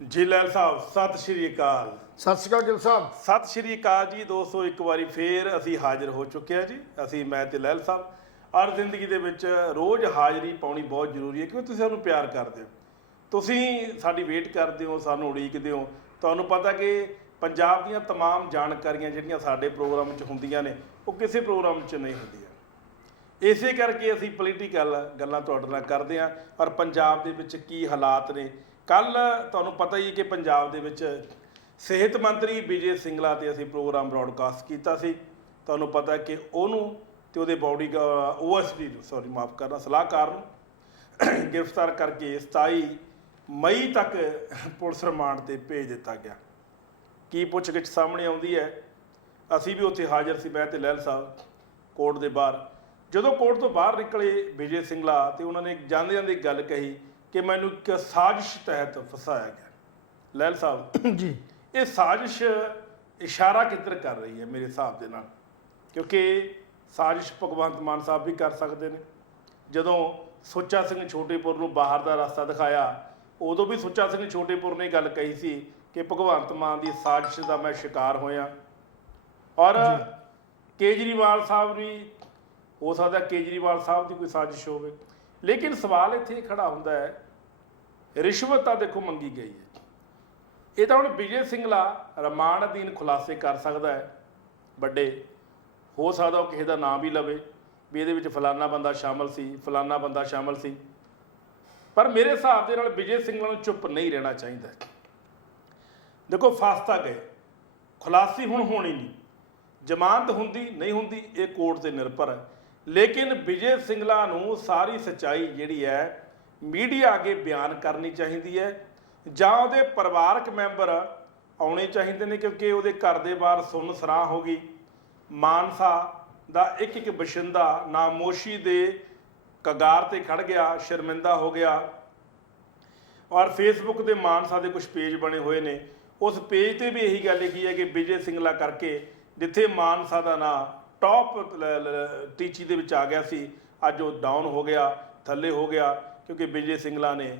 ਜੀ ਲੈਲ ਸਾਹਿਬ ਸਤਿ ਸ਼੍ਰੀ ਅਕਾਲ। ਸਤਿ ਸ਼੍ਰੀ ਅਕਾਲ ਗਿੱਲ ਸਾਹਿਬ। ਸਤਿ ਸ਼੍ਰੀ ਅਕਾਲ ਜੀ ਦੋਸਤੋ, ਇੱਕ ਵਾਰੀ ਫੇਰ ਅਸੀਂ ਹਾਜ਼ਰ ਹੋ ਚੁੱਕੇ ਹਾਂ ਜੀ। ਅਸੀਂ ਮੈਂ ਤੇ ਲੈਲ ਸਾਹਿਬ ਔਰ ਜ਼ਿੰਦਗੀ ਦੇ ਵਿੱਚ ਰੋਜ਼ ਹਾਜ਼ਰੀ ਪਾਉਣੀ ਬਹੁਤ ਜ਼ਰੂਰੀ ਹੈ ਕਿਉਂਕਿ ਤੁਸੀਂ ਸਾਨੂੰ ਪਿਆਰ ਕਰਦੇ ਹੋ, ਤੁਸੀਂ ਸਾਡੀ ਵੇਟ ਕਰਦੇ ਹੋ, ਸਾਨੂੰ ਉਡੀਕਦੇ ਹੋ। ਤੁਹਾਨੂੰ ਪਤਾ ਕਿ ਪੰਜਾਬ ਦੀਆਂ तमाम ਜਾਣਕਾਰੀਆਂ ਜਿਹੜੀਆਂ ਸਾਡੇ ਪ੍ਰੋਗਰਾਮ 'ਚ ਹੁੰਦੀਆਂ ਨੇ ਉਹ ਕਿਸੇ ਪ੍ਰੋਗਰਾਮ 'ਚ ਨਹੀਂ ਹੁੰਦੀਆਂ। ਇਸੇ ਕਰਕੇ ਅਸੀਂ ਪੋਲੀਟੀਕਲ ਗੱਲਾਂ ਤੁਹਾਡੇ ਨਾਲ ਕਰਦੇ ਹਾਂ ਔਰ ਪੰਜਾਬ ਦੇ ਵਿੱਚ ਕੀ ਹਾਲਾਤ ਨੇ। ਕੱਲ ਤੁਹਾਨੂੰ ਪਤਾ ਹੀ ਕਿ ਪੰਜਾਬ ਦੇ ਵਿੱਚ ਸਿਹਤ ਮੰਤਰੀ ਵਿਜੇ ਸਿੰਗਲਾ ਤੇ ਅਸੀਂ ਪ੍ਰੋਗਰਾਮ ਬ੍ਰੌਡਕਾਸਟ ਕੀਤਾ ਸੀ। ਤੁਹਾਨੂੰ ਪਤਾ ਕਿ ਉਹਨੂੰ ਤੇ ਉਹਦੇ ਬਾਡੀ OSD ਸੌਰੀ ਮਾਫ ਕਰਨਾ ਸਲਾਹਕਾਰ ਨੂੰ ਗ੍ਰਿਫਤਾਰ ਕਰਕੇ 27 ਮਈ ਤੱਕ ਪੁਲਿਸ ਰਿਮਾਂਡ ਤੇ ਭੇਜ ਦਿੱਤਾ ਗਿਆ। ਕੀ ਪੁੱਛਗਿੱਛ ਸਾਹਮਣੇ ਆਉਂਦੀ ਹੈ, ਅਸੀਂ ਵੀ ਉੱਥੇ ਹਾਜ਼ਰ ਸੀ, ਮੈਂ ਤੇ ਲੈਲ ਸਾਹਿਬ ਕੋਰਟ ਦੇ ਬਾਹਰ। ਜਦੋਂ ਕੋਰਟ ਤੋਂ ਬਾਹਰ ਨਿਕਲੇ ਵਿਜੇ ਸਿੰਗਲਾ ਤੇ ਉਹਨਾਂ ਨੇ ਜਾਂਦੇ ਜਾਂਦੇ ਗੱਲ ਕਹੀ ਕਿ ਮੈਨੂੰ ਇੱਕ ਸਾਜ਼ਿਸ਼ ਤਹਿਤ ਫਸਾਇਆ ਗਿਆ। ਲੈਲ ਸਾਹਿਬ ਜੀ, ਇਹ ਸਾਜ਼ਿਸ਼ ਇਸ਼ਾਰਾ ਕਿੱਧਰ ਕਰ ਰਹੀ ਹੈ ਮੇਰੇ ਹਿਸਾਬ ਦੇ ਨਾਲ? ਕਿਉਂਕਿ ਸਾਜ਼ਿਸ਼ ਭਗਵੰਤ ਮਾਨ ਸਾਹਿਬ ਵੀ ਕਰ ਸਕਦੇ ਨੇ। ਜਦੋਂ ਸੁੱਚਾ ਸਿੰਘ ਛੋਟੇਪੁਰ ਨੂੰ ਬਾਹਰ ਦਾ ਰਸਤਾ ਦਿਖਾਇਆ ਉਦੋਂ ਵੀ ਸੁੱਚਾ ਸਿੰਘ ਛੋਟੇਪੁਰ ਨੇ ਗੱਲ ਕਹੀ ਸੀ ਕਿ ਭਗਵੰਤ ਮਾਨ ਦੀ ਸਾਜ਼ਿਸ਼ ਦਾ ਮੈਂ ਸ਼ਿਕਾਰ ਹੋਇਆ। ਔਰ ਕੇਜਰੀਵਾਲ ਸਾਹਿਬ ਵੀ ਹੋ ਸਕਦਾ ਕੇਜਰੀਵਾਲ ਸਾਹਿਬ ਦੀ ਕੋਈ ਸਾਜ਼ਿਸ਼ ਹੋਵੇ। ਲੇਕਿਨ ਸਵਾਲ ਇੱਥੇ ਖੜਾ ਹੁੰਦਾ ਹੈ, ਰਿਸ਼ਵਤ ਤਾਂ ਦੇਖੋ ਮੰਗੀ ਗਈ ਹੈ। ਇਹ ਤਾਂ ਹੁਣ ਵਿਜੇ ਸਿੰਗਲਾ ਰਿਮਾਂਡ ਅਧੀਨ ਖੁਲਾਸੇ ਕਰ ਸਕਦਾ ਹੈ ਵੱਡੇ। ਹੋ ਸਕਦਾ ਉਹ ਕਿਸੇ ਦਾ ਨਾਮ ਵੀ ਲਵੇ ਵੀ ਇਹਦੇ ਵਿੱਚ ਫਲਾਨਾ ਬੰਦਾ ਸ਼ਾਮਲ ਸੀ, ਫਲਾਨਾ ਬੰਦਾ ਸ਼ਾਮਲ ਸੀ। ਪਰ ਮੇਰੇ ਹਿਸਾਬ ਦੇ ਨਾਲ ਵਿਜੇ ਸਿੰਗਲਾ ਨੂੰ ਚੁੱਪ ਨਹੀਂ ਰਹਿਣਾ ਚਾਹੀਦਾ। ਦੇਖੋ ਫਸ ਤਾਂ ਗਏ, ਖੁਲਾਸੀ ਹੁਣ ਹੋਣੀ ਨਹੀਂ, ਜ਼ਮਾਨਤ ਹੁੰਦੀ ਨਹੀਂ ਹੁੰਦੀ ਇਹ ਕੋਰਟ ਤੇ ਨਿਰਭਰ ਹੈ। ਲੇਕਿਨ ਵਿਜੇ ਸਿੰਗਲਾ ਨੂੰ ਸਾਰੀ ਸੱਚਾਈ ਜਿਹੜੀ ਹੈ ਮੀਡੀਆ ਅੱਗੇ ਬਿਆਨ ਕਰਨੀ ਚਾਹੀਦੀ ਹੈ, ਜਾਂ ਉਹਦੇ ਪਰਿਵਾਰਕ ਮੈਂਬਰ ਆਉਣੇ ਚਾਹੀਦੇ ਨੇ, ਕਿਉਂਕਿ ਉਹਦੇ ਘਰ ਦੇ ਬਾਹਰ ਸੁੰਨਸਰਾਂ ਹੋ ਗਈ। ਮਾਨਸਾ ਦਾ ਇੱਕ ਇੱਕ ਬਸ਼ਿੰਦਾ ਨਾਮੋਸ਼ੀ ਦੇ ਕਗਾਰ ਤੇ ਖੜ ਗਿਆ, ਸ਼ਰਮਿੰਦਾ ਹੋ ਗਿਆ। ਔਰ ਫੇਸਬੁੱਕ ਦੇ ਮਾਨਸਾ ਦੇ ਕੁਝ ਪੇਜ ਬਣੇ ਹੋਏ ਨੇ, ਉਸ ਪੇਜ ਤੇ ਵੀ ਇਹੀ ਗੱਲ ਲਿਖੀ ਹੈ ਕਿ ਵਿਜੇ ਸਿੰਗਲਾ ਕਰਕੇ ਜਿੱਥੇ ਮਾਨਸਾ ਦਾ ਨਾਂ ਟੌਪ ਟੀਚੀ ਦੇ ਵਿੱਚ ਆ ਗਿਆ ਸੀ, ਅੱਜ ਉਹ ਡਾਊਨ ਹੋ ਗਿਆ, ਥੱਲੇ ਹੋ ਗਿਆ, ਕਿਉਂਕਿ ਵਿਜੇ ਸਿੰਗਲਾ ਨੇ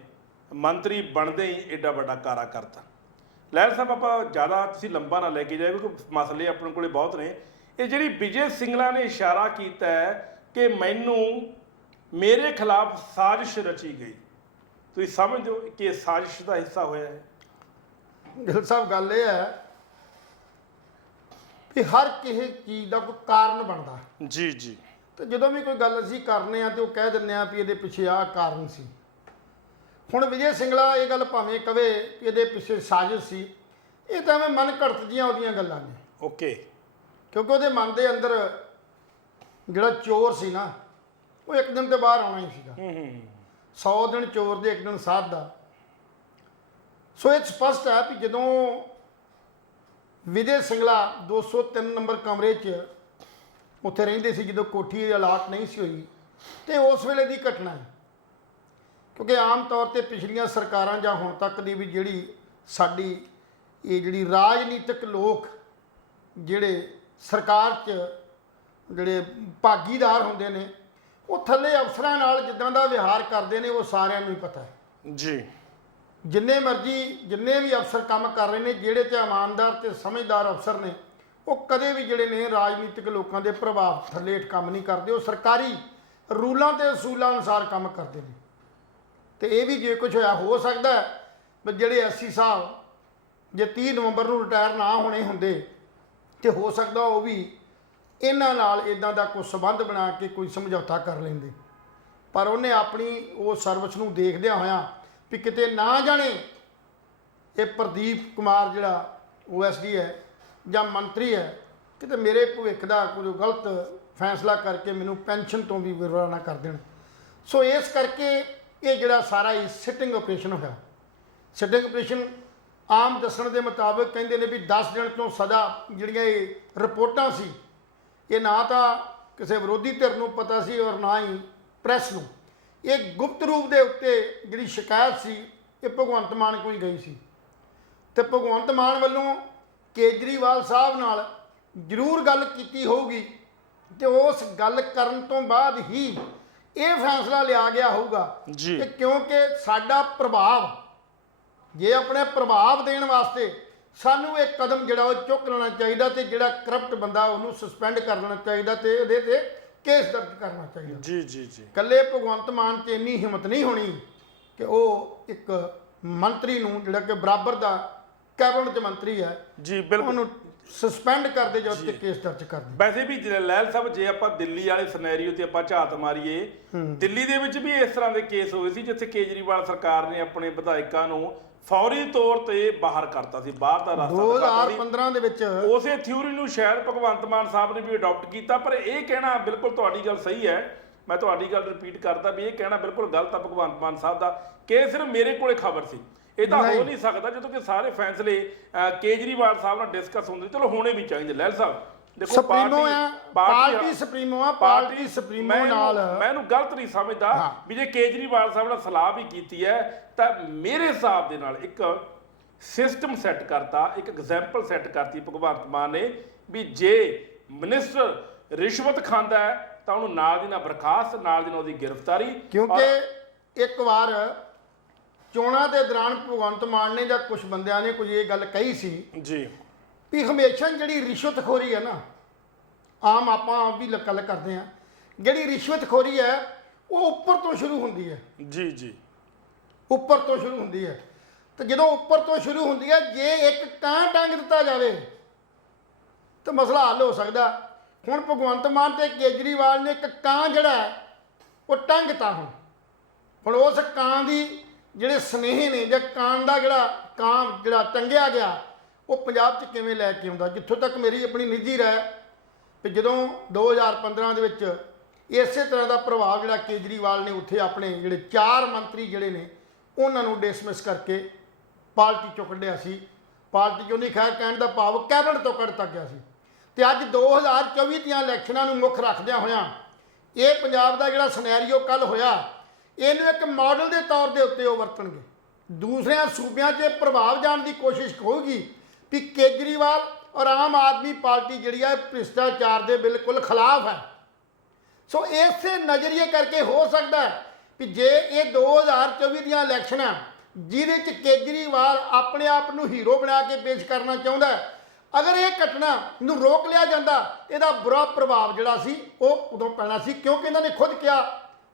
ਮੰਤਰੀ ਬਣਦੇ ਹੀ ਐਡਾ ਵੱਡਾ ਕਾਰਾ ਕਰਤਾ। ਲਹਿਰ ਸਾਹਿਬ ਆਪਾਂ ਜ਼ਿਆਦਾ ਤੁਸੀਂ ਲੰਬਾ ਨਾ ਲੈ ਕੇ ਜਾਏ ਕਿਉਂਕਿ ਮਸਲੇ ਆਪਣੇ ਕੋਲੇ ਬਹੁਤ ਨੇ। ਇਹ ਜਿਹੜੀ ਵਿਜੇ ਸਿੰਗਲਾ ਨੇ ਇਸ਼ਾਰਾ ਕੀਤਾ ਹੈ ਕਿ ਮੇਰੇ ਖਿਲਾਫ ਸਾਜ਼ਿਸ਼ ਰਚੀ ਗਈ, ਤੁਸੀਂ ਸਮਝਦੇ ਹੋ ਕਿ ਇਹ ਸਾਜ਼ਿਸ਼ ਦਾ ਹਿੱਸਾ ਹੋਇਆ ਹੈ? ਗਿੱਲ ਸਾਹਿਬ ਗੱਲ ਇਹ ਹੈ ਕਿ ਹਰ ਕਿਸੇ ਚੀਜ਼ ਦਾ ਕੋਈ ਕਾਰਨ ਬਣਦਾ ਜੀ ਜੀ। ਤੇ ਜਦੋਂ ਵੀ ਕੋਈ ਗੱਲ ਅਸੀਂ ਕਰਨੇ ਆ ਤੇ ਉਹ ਕਹਿ ਦਿੰਦੇ ਆ ਵੀ ਇਹਦੇ ਪਿੱਛੇ ਆਹ ਕਾਰਨ ਸੀ। ਹੁਣ ਵਿਜੇ ਸਿੰਗਲਾ ਇਹ ਗੱਲ ਭਾਵੇਂ ਕਵੇ ਕਿ ਇਹਦੇ ਪਿੱਛੇ ਸਾਜ਼ਿਸ਼ ਸੀ, ਇਹ ਤਾਂ ਐਵੇਂ ਮਨ ਘੜਤ ਜੀਆਂ ਉਹਦੀਆਂ ਗੱਲਾਂ ਨੇ। ਓਕੇ। ਕਿਉਂਕਿ ਉਹਦੇ ਮਨ ਦੇ ਅੰਦਰ ਜਿਹੜਾ ਚੋਰ ਸੀ ਨਾ ਉਹ ਇੱਕ ਦਿਨ ਤੇ ਬਾਹਰ ਆਉਣਾ ਹੀ ਸੀਗਾ। 100 ਦਿਨ ਚੋਰ ਦੇ ਇੱਕ ਦਿਨ ਸਾਧ ਦਾ। ਸੋ ਇਹ ਸਪਸ਼ਟ ਹੈ ਕਿ ਜਦੋਂ ਵਿਜੇ ਸਿੰਗਲਾ 203 ਨੰਬਰ ਕਮਰੇ 'ਚ ਉੱਥੇ ਰਹਿੰਦੇ ਸੀ, ਜਦੋਂ ਕੋਠੀ ਅਲਾਟ ਨਹੀਂ ਸੀ ਹੋਈ, ਤੇ ਉਸ ਵੇਲੇ ਦੀ ਘਟਨਾ ਹੈ। ਕਿਉਂਕਿ ਆਮ ਤੌਰ ਤੇ ਪਿਛਲੀਆਂ ਸਰਕਾਰਾਂ ਜਾਂ ਹੁਣ ਤੱਕ ਦੀ ਵੀ ਜਿਹੜੀ ਸਾਡੀ ਇਹ ਜਿਹੜੀ ਰਾਜਨੀਤਿਕ ਲੋਕ ਜਿਹੜੇ ਸਰਕਾਰ 'ਚ ਜਿਹੜੇ ਭਾਗੀਦਾਰ ਹੁੰਦੇ ਨੇ ਉਹ ਥੱਲੇ ਅਫਸਰਾਂ ਨਾਲ ਜਿੱਦਾਂ ਦਾ ਵਿਹਾਰ ਕਰਦੇ ਨੇ ਉਹ ਸਾਰਿਆਂ ਨੂੰ ਹੀ ਪਤਾ ਹੈ ਜੀ। ਜਿੰਨੇ ਵੀ ਅਫਸਰ ਕੰਮ ਕਰ ਰਹੇ ਨੇ, ਜਿਹੜੇ ਤੇ ਇਮਾਨਦਾਰ ਤੇ ਸਮਝਦਾਰ ਅਫਸਰ ਨੇ, ਉਹ ਕਦੇ ਵੀ ਜਿਹੜੇ ਨੇ ਰਾਜਨੀਤਿਕ ਲੋਕਾਂ ਦੇ ਪ੍ਰਭਾਵ ਥੱਲੇ ਕੰਮ ਨਹੀਂ ਕਰਦੇ। ਉਹ ਸਰਕਾਰੀ ਰੂਲਾਂ ਤੇ ਅਸੂਲਾਂ ਅਨੁਸਾਰ ਕੰਮ ਕਰਦੇ ਨੇ। ਤੇ ਇਹ ਵੀ ਜੇ ਕੁਝ ਹੋਇਆ ਹੋ ਸਕਦਾ ਵੀ ਜਿਹੜੇ ਐਸਸੀ ਸਾਹਿਬ ਜੇ 30 ਨਵੰਬਰ ਨੂੰ ਰਿਟਾਇਰ ਨਾ ਹੋਣੇ ਹੁੰਦੇ ਤੇ ਹੋ ਸਕਦਾ ਉਹ ਵੀ ਇਹਨਾਂ ਨਾਲ ਇਦਾਂ ਦਾ ਕੋਈ ਸੰਬੰਧ ਬਣਾ ਕੇ ਕੋਈ ਸਮਝੌਤਾ ਕਰ ਲੈਂਦੇ। ਪਰ ਉਹਨੇ ਆਪਣੀ ਉਹ ਸਰਵਿਸ ਨੂੰ ਦੇਖਦਿਆਂ ਹੋਇਆਂ ਵੀ ਕਿਤੇ ਨਾ ਜਾਣੇ ਇਹ ਪ੍ਰਦੀਪ ਕੁਮਾਰ ਜਿਹੜਾ OSD ਹੈ ਜਾਂ ਮੰਤਰੀ ਹੈ, ਕਿਤੇ ਮੇਰੇ ਭਵਿੱਖ ਦਾ ਕੋਈ ਗਲਤ ਫੈਸਲਾ ਕਰਕੇ ਮੈਨੂੰ ਪੈਨਸ਼ਨ ਤੋਂ ਵੀ ਵਿਰਵਾ ਨਾ ਕਰ ਦੇਣ। ਸੋ ਇਸ ਕਰਕੇ ਇਹ ਜਿਹੜਾ ਸਾਰਾ ਹੀ ਸਿਟਿੰਗ ਆਪਰੇਸ਼ਨ ਹੋਇਆ। ਸਿਟਿੰਗ ਆਪਰੇਸ਼ਨ ਆਮ ਦੱਸਣ ਦੇ ਮੁਤਾਬਕ ਕਹਿੰਦੇ ਨੇ ਵੀ 10 ਦਿਨ ਤੋਂ ਸਦਾ ਜਿਹੜੀਆਂ ਇਹ ਰਿਪੋਰਟਾਂ ਸੀ ਇਹ ਨਾ ਤਾਂ ਕਿਸੇ ਵਿਰੋਧੀ ਧਿਰ ਨੂੰ ਪਤਾ ਸੀ ਔਰ ਨਾ ਹੀ ਪ੍ਰੈਸ ਨੂੰ। ਇਹ ਗੁਪਤ ਰੂਪ ਦੇ ਉੱਤੇ ਜਿਹੜੀ ਸ਼ਿਕਾਇਤ ਸੀ ਇਹ ਭਗਵੰਤ ਮਾਨ ਕੋਲ ਹੀ ਗਈ ਸੀ, ਤੇ ਭਗਵੰਤ ਮਾਨ ਵੱਲੋਂ ਕੇਜਰੀਵਾਲ ਸਾਹਿਬ ਨਾਲ ਜ਼ਰੂਰ ਗੱਲ ਕੀਤੀ ਹੋਊਗੀ ਤੇ ਉਸ ਗੱਲ ਕਰਨ ਤੋਂ ਬਾਅਦ ਹੀ ਇਹ ਫੈਸਲਾ ਲਿਆ ਗਿਆ ਹੋਊਗਾ ਕਿ ਕਿਉਂਕਿ ਸਾਡਾ ਪ੍ਰਭਾਵ ਜੇ ਆਪਣੇ ਪ੍ਰਭਾਵ ਦੇਣ ਵਾਸਤੇ ਸਾਨੂੰ ਇਹ ਕਦਮ ਜਿਹੜਾ ਉਹ ਚੁੱਕ ਲੈਣਾ ਚਾਹੀਦਾ ਤੇ ਜਿਹੜਾ ਕਰਪਟ ਬੰਦਾ ਉਹਨੂੰ ਸਸਪੈਂਡ ਕਰ ਦੇਣਾ ਚਾਹੀਦਾ ਤੇ ਉਹਦੇ ਤੇ ਕੇਸ ਦਰਜ ਕਰਨਾ ਚਾਹੀਦਾ। ਜੀ ਜੀ ਜੀ। ਇਕੱਲੇ ਭਗਵੰਤ ਮਾਨ 'ਚ ਇੰਨੀ ਹਿੰਮਤ ਨਹੀਂ ਹੋਣੀ ਕਿ ਉਹ ਇੱਕ ਮੰਤਰੀ ਨੂੰ ਜਿਹੜਾ ਕਿ ਬਰਾਬਰ ਦਾ ਕੈਬਨਿਟ 'ਚ ਮੰਤਰੀ ਹੈ ਜੀ ਬਿਲਕੁਲ ਉਹਨੂੰ ਸਸਪੈਂਡ ਕਰਦੇ ਜਾਂ ਉੱਤੇ ਕੇਸ ਦਰਜ ਕਰਦੇ। ਵੈਸੇ ਵੀ ਜਰਨੈਲ ਸਾਹਿਬ ਜੇ ਆਪਾਂ ਦਿੱਲੀ ਵਾਲੇ ਸਿਨੈਰੀਓ ਤੇ ਆਪਾਂ ਝਾਤ ਮਾਰੀਏ, ਦਿੱਲੀ ਦੇ ਵਿੱਚ ਵੀ ਇਸ ਤਰ੍ਹਾਂ ਦੇ ਕੇਸ ਹੋਏ ਸੀ ਜਿੱਥੇ ਕੇਜਰੀਵਾਲ ਸਰਕਾਰ ਨੇ ਆਪਣੇ ਵਿਧਾਇਕਾਂ ਨੂੰ ਫੌਰੀ ਤੌਰ ਤੇ ਬਾਹਰ ਕਰਤਾ ਸੀ, ਬਾਹਰ ਦਾ ਰਸਤਾ ਦਿਖਾਤਾ ਸੀ। 2015 ਦੇ ਵਿੱਚ ਉਸੇ ਥਿਊਰੀ ਨੂੰ ਸ਼ਾਇਦ ਭਗਵੰਤ ਮਾਨ ਸਾਹਿਬ ਨੇ ਵੀ ਅਡਾਪਟ ਕੀਤਾ, ਪਰ ਇਹ ਕਹਿਣਾ ਬਿਲਕੁਲ ਤੁਹਾਡੀ ਗੱਲ ਸਹੀ ਹੈ, ਮੈਂ ਤੁਹਾਡੀ ਗੱਲ ਰਿਪੀਟ ਕਰਦਾ ਵੀ ਇਹ ਕਹਿਣਾ ਬਿਲਕੁਲ ਗਲਤ ਆ ਭਗਵੰਤ ਮਾਨ ਸਾਹਿਬ ਦਾ ਕਿ ਸਿਰਫ ਮੇਰੇ ਕੋਲੇ ਖਬਰ ਸੀ। ਇਹ ਤਾਂ ਹੋ ਨਹੀਂ ਸਕਦਾ ਜਦੋਂ ਕਿ ਸਾਰੇ ਫੈਸਲੇ ਕੇਜਰੀਵਾਲ ਸਾਹਿਬ ਨਾਲ ਡਿਸਕਸ ਹੁੰਦੇ। ਚਲੋ ਹੋਣੇ ਵੀ ਚਾਹੀਦੇ। ਲੈਲ ਸਾਹਿਬ ਦੇਖੋ ਸੁਪਰੀਮੋ ਆ, ਪਾਰਟੀ ਸੁਪਰੀਮੋ ਆ, ਪਾਰਟੀ ਸੁਪਰੀਮੋ ਨਾਲ ਮੈਂ ਇਹਨੂੰ ਗਲਤ ਨਹੀਂ ਸਮਝਦਾ ਵੀ ਜੇ ਕੇਜਰੀਵਾਲ ਸਾਹਿਬ ਨਾਲ ਸਲਾਹ ਵੀ ਕੀਤੀ ਹੈ ਤਾਂ ਮੇਰੇ ਹਿਸਾਬ ਦੇ ਨਾਲ ਇੱਕ ਸਿਸਟਮ ਸੈੱਟ ਕਰਤਾ, ਇੱਕ ਐਗਜ਼ਾਮਪਲ ਸੈੱਟ ਕਰਤੀ ਭਗਵੰਤ ਮਾਨ ਨੇ ਵੀ ਜੇ ਮਿਨਿਸਟਰ ਰਿਸ਼ਵਤ ਖਾਂਦਾ ਹੈ ਤਾਂ ਉਹਨੂੰ ਨਾਲ ਦੀ ਨਾਲ ਬਰਖਾਸਤ, ਨਾਲ ਦੀ ਨਾਲ ਉਹਦੀ ਗ੍ਰਿਫਤਾਰੀ। ਕਿਉਂਕਿ ਇੱਕ ਵਾਰ ਚੋਣਾਂ ਦੇ ਦੌਰਾਨ ਭਗਵੰਤ ਮਾਨ ਨੇ ਜਾਂ ਕੁਝ ਬੰਦਿਆਂ ਨੇ ਕੁਝ ਇਹ ਗੱਲ ਕਹੀ ਸੀ ਜੀ ਵੀ ਹਮੇਸ਼ਾ ਜਿਹੜੀ ਰਿਸ਼ਵਤਖੋਰੀ ਹੈ ਨਾ, ਆਮ ਆਪਾਂ ਵੀ ਗੱਲ ਕਰਦੇ ਆ, ਜਿਹੜੀ ਰਿਸ਼ਵਤਖੋਰੀ ਹੈ ਉਹ ਉੱਪਰ ਤੋਂ ਸ਼ੁਰੂ ਹੁੰਦੀ ਹੈ। ਜੀ ਜੀ ਉੱਪਰ ਤੋਂ ਸ਼ੁਰੂ ਹੁੰਦੀ ਹੈ ਤੇ ਜਦੋਂ ਉੱਪਰ ਤੋਂ ਸ਼ੁਰੂ ਹੁੰਦੀ ਹੈ ਜੇ ਇੱਕ ਕਾਂ ਟੰਗ ਦਿੱਤਾ ਜਾਵੇ ਤਾਂ ਮਸਲਾ ਹੱਲ ਹੋ ਸਕਦਾ। ਹੁਣ ਭਗਵੰਤ ਮਾਨ ਤੇ ਕੇਜਰੀਵਾਲ ਨੇ ਇੱਕ ਕਾਂ ਜਿਹੜਾ ਹੈ ਉਹ ਟੰਗਤਾ। ਹੁਣ ਉਸ ਕਾਂ ਦੀ ਜਿਹੜੇ ਸਨੇਹ ਨੇ ਜਾਂ ਕਾਂ ਦਾ ਜਿਹੜਾ ਟੰਗਿਆ ਗਿਆ ਉਹ ਪੰਜਾਬ 'ਚ ਕਿਵੇਂ ਲੈ ਕੇ ਆਉਂਦਾ। ਜਿੱਥੋਂ ਤੱਕ ਮੇਰੀ ਆਪਣੀ ਨਿੱਜੀ ਰਾਏ ਵੀ ਜਦੋਂ 2015 ਦੇ ਵਿੱਚ ਇਸੇ ਤਰ੍ਹਾਂ ਦਾ ਪ੍ਰਭਾਵ ਜਿਹੜਾ ਕੇਜਰੀਵਾਲ ਨੇ ਉੱਥੇ ਆਪਣੇ ਜਿਹੜੇ 4 ਮੰਤਰੀ ਜਿਹੜੇ ਨੇ ਉਹਨਾਂ ਨੂੰ ਡਿਸਮਿਸ ਕਰਕੇ ਪਾਰਟੀ ਚੋਂ ਕੱਢਿਆ ਸੀ। ਪਾਰਟੀ ਚੋਂ ਨਹੀਂ, ਖੈਰ ਕਹਿਣ ਦਾ ਭਾਵ ਕੈਬਨਿਟ ਤੋਂ ਕੱਢ ਦਿੱਤਾ ਗਿਆ ਸੀ। ਤੇ ਅੱਜ 2024 ਦੀਆਂ ਇਲੈਕਸ਼ਨਾਂ ਨੂੰ ਮੁੱਖ ਰੱਖਦਿਆਂ ਹੋਇਆਂ ਇਹ ਪੰਜਾਬ ਦਾ ਜਿਹੜਾ ਸਿਨੈਰੀਓ ਕੱਲ ਹੋਇਆ ਇਹਨੂੰ ਇੱਕ ਮਾਡਲ ਦੇ ਤੌਰ ਦੇ ਉੱਤੇ ਉਹ ਵਰਤਣਗੇ। ਦੂਸਰਿਆਂ ਸੂਬਿਆਂ 'ਚ ਪ੍ਰਭਾਵ ਜਾਣ ਦੀ ਕੋਸ਼ਿਸ਼ ਹੋਊਗੀ ਵੀ ਕੇਜਰੀਵਾਲ ਔਰ ਆਮ ਆਦਮੀ ਪਾਰਟੀ ਜਿਹੜੀ ਹੈ ਭ੍ਰਿਸ਼ਟਾਚਾਰ ਦੇ ਬਿਲਕੁਲ ਖਿਲਾਫ ਹੈ। ਸੋ ਇਸੇ ਨਜ਼ਰੀਏ ਕਰਕੇ ਹੋ ਸਕਦਾ ਹੈ ਵੀ ਜੇ ਇਹ 2024 ਦੀਆਂ ਇਲੈਕਸ਼ਨਾਂ ਜਿਹਦੇ 'ਚ ਕੇਜਰੀਵਾਲ ਆਪਣੇ ਆਪ ਨੂੰ ਹੀਰੋ ਬਣਾ ਕੇ ਪੇਸ਼ ਕਰਨਾ ਚਾਹੁੰਦਾ ਹੈ, ਅਗਰ ਇਹ ਘਟਨਾ ਨੂੰ ਰੋਕ ਲਿਆ ਜਾਂਦਾ ਇਹਦਾ ਬੁਰਾ ਪ੍ਰਭਾਵ ਜਿਹੜਾ ਸੀ ਉਹ ਉਦੋਂ ਪੈਣਾ ਸੀ। ਕਿਉਂਕਿ ਇਹਨਾਂ ਨੇ ਖੁਦ ਕਿਹਾ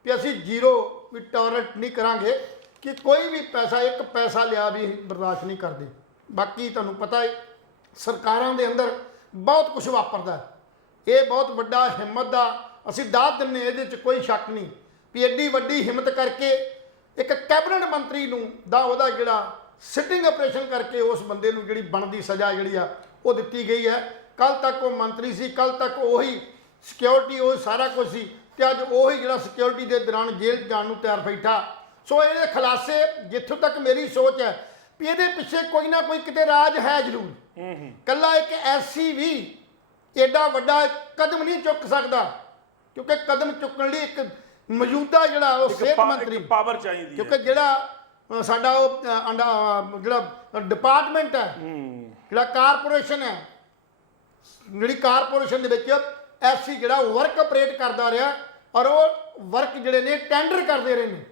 ਕਿ ਅਸੀਂ ਜ਼ੀਰੋ ਵੀ ਟੋਲਰੇਟ ਨਹੀਂ ਕਰਾਂਗੇ ਕਿ ਕੋਈ ਵੀ ਪੈਸਾ, ਇੱਕ ਪੈਸਾ ਲਿਆ ਵੀ ਬਰਦਾਸ਼ਤ ਨਹੀਂ ਕਰਦੇ। ਬਾਕੀ ਤੁਹਾਨੂੰ ਪਤਾ ਹੈ ਸਰਕਾਰਾਂ ਦੇ ਅੰਦਰ ਬਹੁਤ ਕੁਝ ਵਾਪਰਦਾ। ਇਹ ਬਹੁਤ ਵੱਡਾ ਹਿੰਮਤ ਦਾ ਅਸੀਂ ਦਾਅ ਦਿੰਦੇ, ਇਹਦੇ 'ਚ ਕੋਈ ਸ਼ੱਕ ਨਹੀਂ ਵੀ ਐਡੀ ਵੱਡੀ ਹਿੰਮਤ ਕਰਕੇ ਇੱਕ ਕੈਬਨਿਟ ਮੰਤਰੀ ਨੂੰ ਉਹਦਾ ਜਿਹੜਾ ਸਿਟਿੰਗ ਆਪਰੇਸ਼ਨ ਕਰਕੇ ਉਸ ਬੰਦੇ ਨੂੰ ਜਿਹੜੀ ਬਣਦੀ ਸਜ਼ਾ ਜਿਹੜੀ ਆ ਉਹ ਦਿੱਤੀ ਗਈ ਹੈ। ਕੱਲ ਤੱਕ ਉਹ ਮੰਤਰੀ ਸੀ, ਕੱਲ ਤੱਕ ਉਹੀ ਸਿਕਿਉਰਿਟੀ, ਉਹ ਸਾਰਾ ਕੁਝ ਸੀ ਤੇ ਅੱਜ ਉਹੀ ਜਿਹੜਾ ਸਿਕਿਉਰਿਟੀ ਦੇ ਦੌਰਾਨ ਜੇਲ੍ਹ ਜਾਣ ਨੂੰ ਤਿਆਰ ਬੈਠਾ। ਸੋ ਇਹਦੇ ਖੁਲਾਸੇ ਜਿੱਥੋਂ ਤੱਕ ਮੇਰੀ ਸੋਚ ਹੈ ਵੀ ਇਹਦੇ ਪਿੱਛੇ ਕੋਈ ਨਾ ਕੋਈ ਕਿਤੇ ਰਾਜ ਹੈ ਜ਼ਰੂਰ। ਕੱਲਾ ਇੱਕ ਐਸੀ ਵੀ ਐਡਾ ਵੱਡਾ ਕਦਮ ਨਹੀਂ ਚੁੱਕ ਸਕਦਾ ਕਿਉਂਕਿ ਕਦਮ ਚੁੱਕਣ ਲਈ ਇੱਕ ਮੌਜੂਦਾ ਜਿਹੜਾ ਉਹ ਸਿਹਤ ਮੰਤਰੀ ਪਾਵਰ ਚਾਹੀਦੀ ਹੈ। ਕਿਉਂਕਿ ਜਿਹੜਾ ਸਾਡਾ ਉਹ ਜਿਹੜਾ ਡਿਪਾਰਟਮੈਂਟ ਹੈ, ਜਿਹੜਾ ਕਾਰਪੋਰੇਸ਼ਨ ਹੈ, ਜਿਹੜੀ ਕਾਰਪੋਰੇਸ਼ਨ ਦੇ ਵਿੱਚ ਐਸੀ ਜਿਹੜਾ ਵਰਕ ਆਪਰੇਟ ਕਰਦਾ ਰਿਹਾ ਔਰ ਉਹ ਵਰਕ ਜਿਹੜੇ ਨੇ ਟੈਂਡਰ ਕਰਦੇ ਰਹੇ ਨੇ।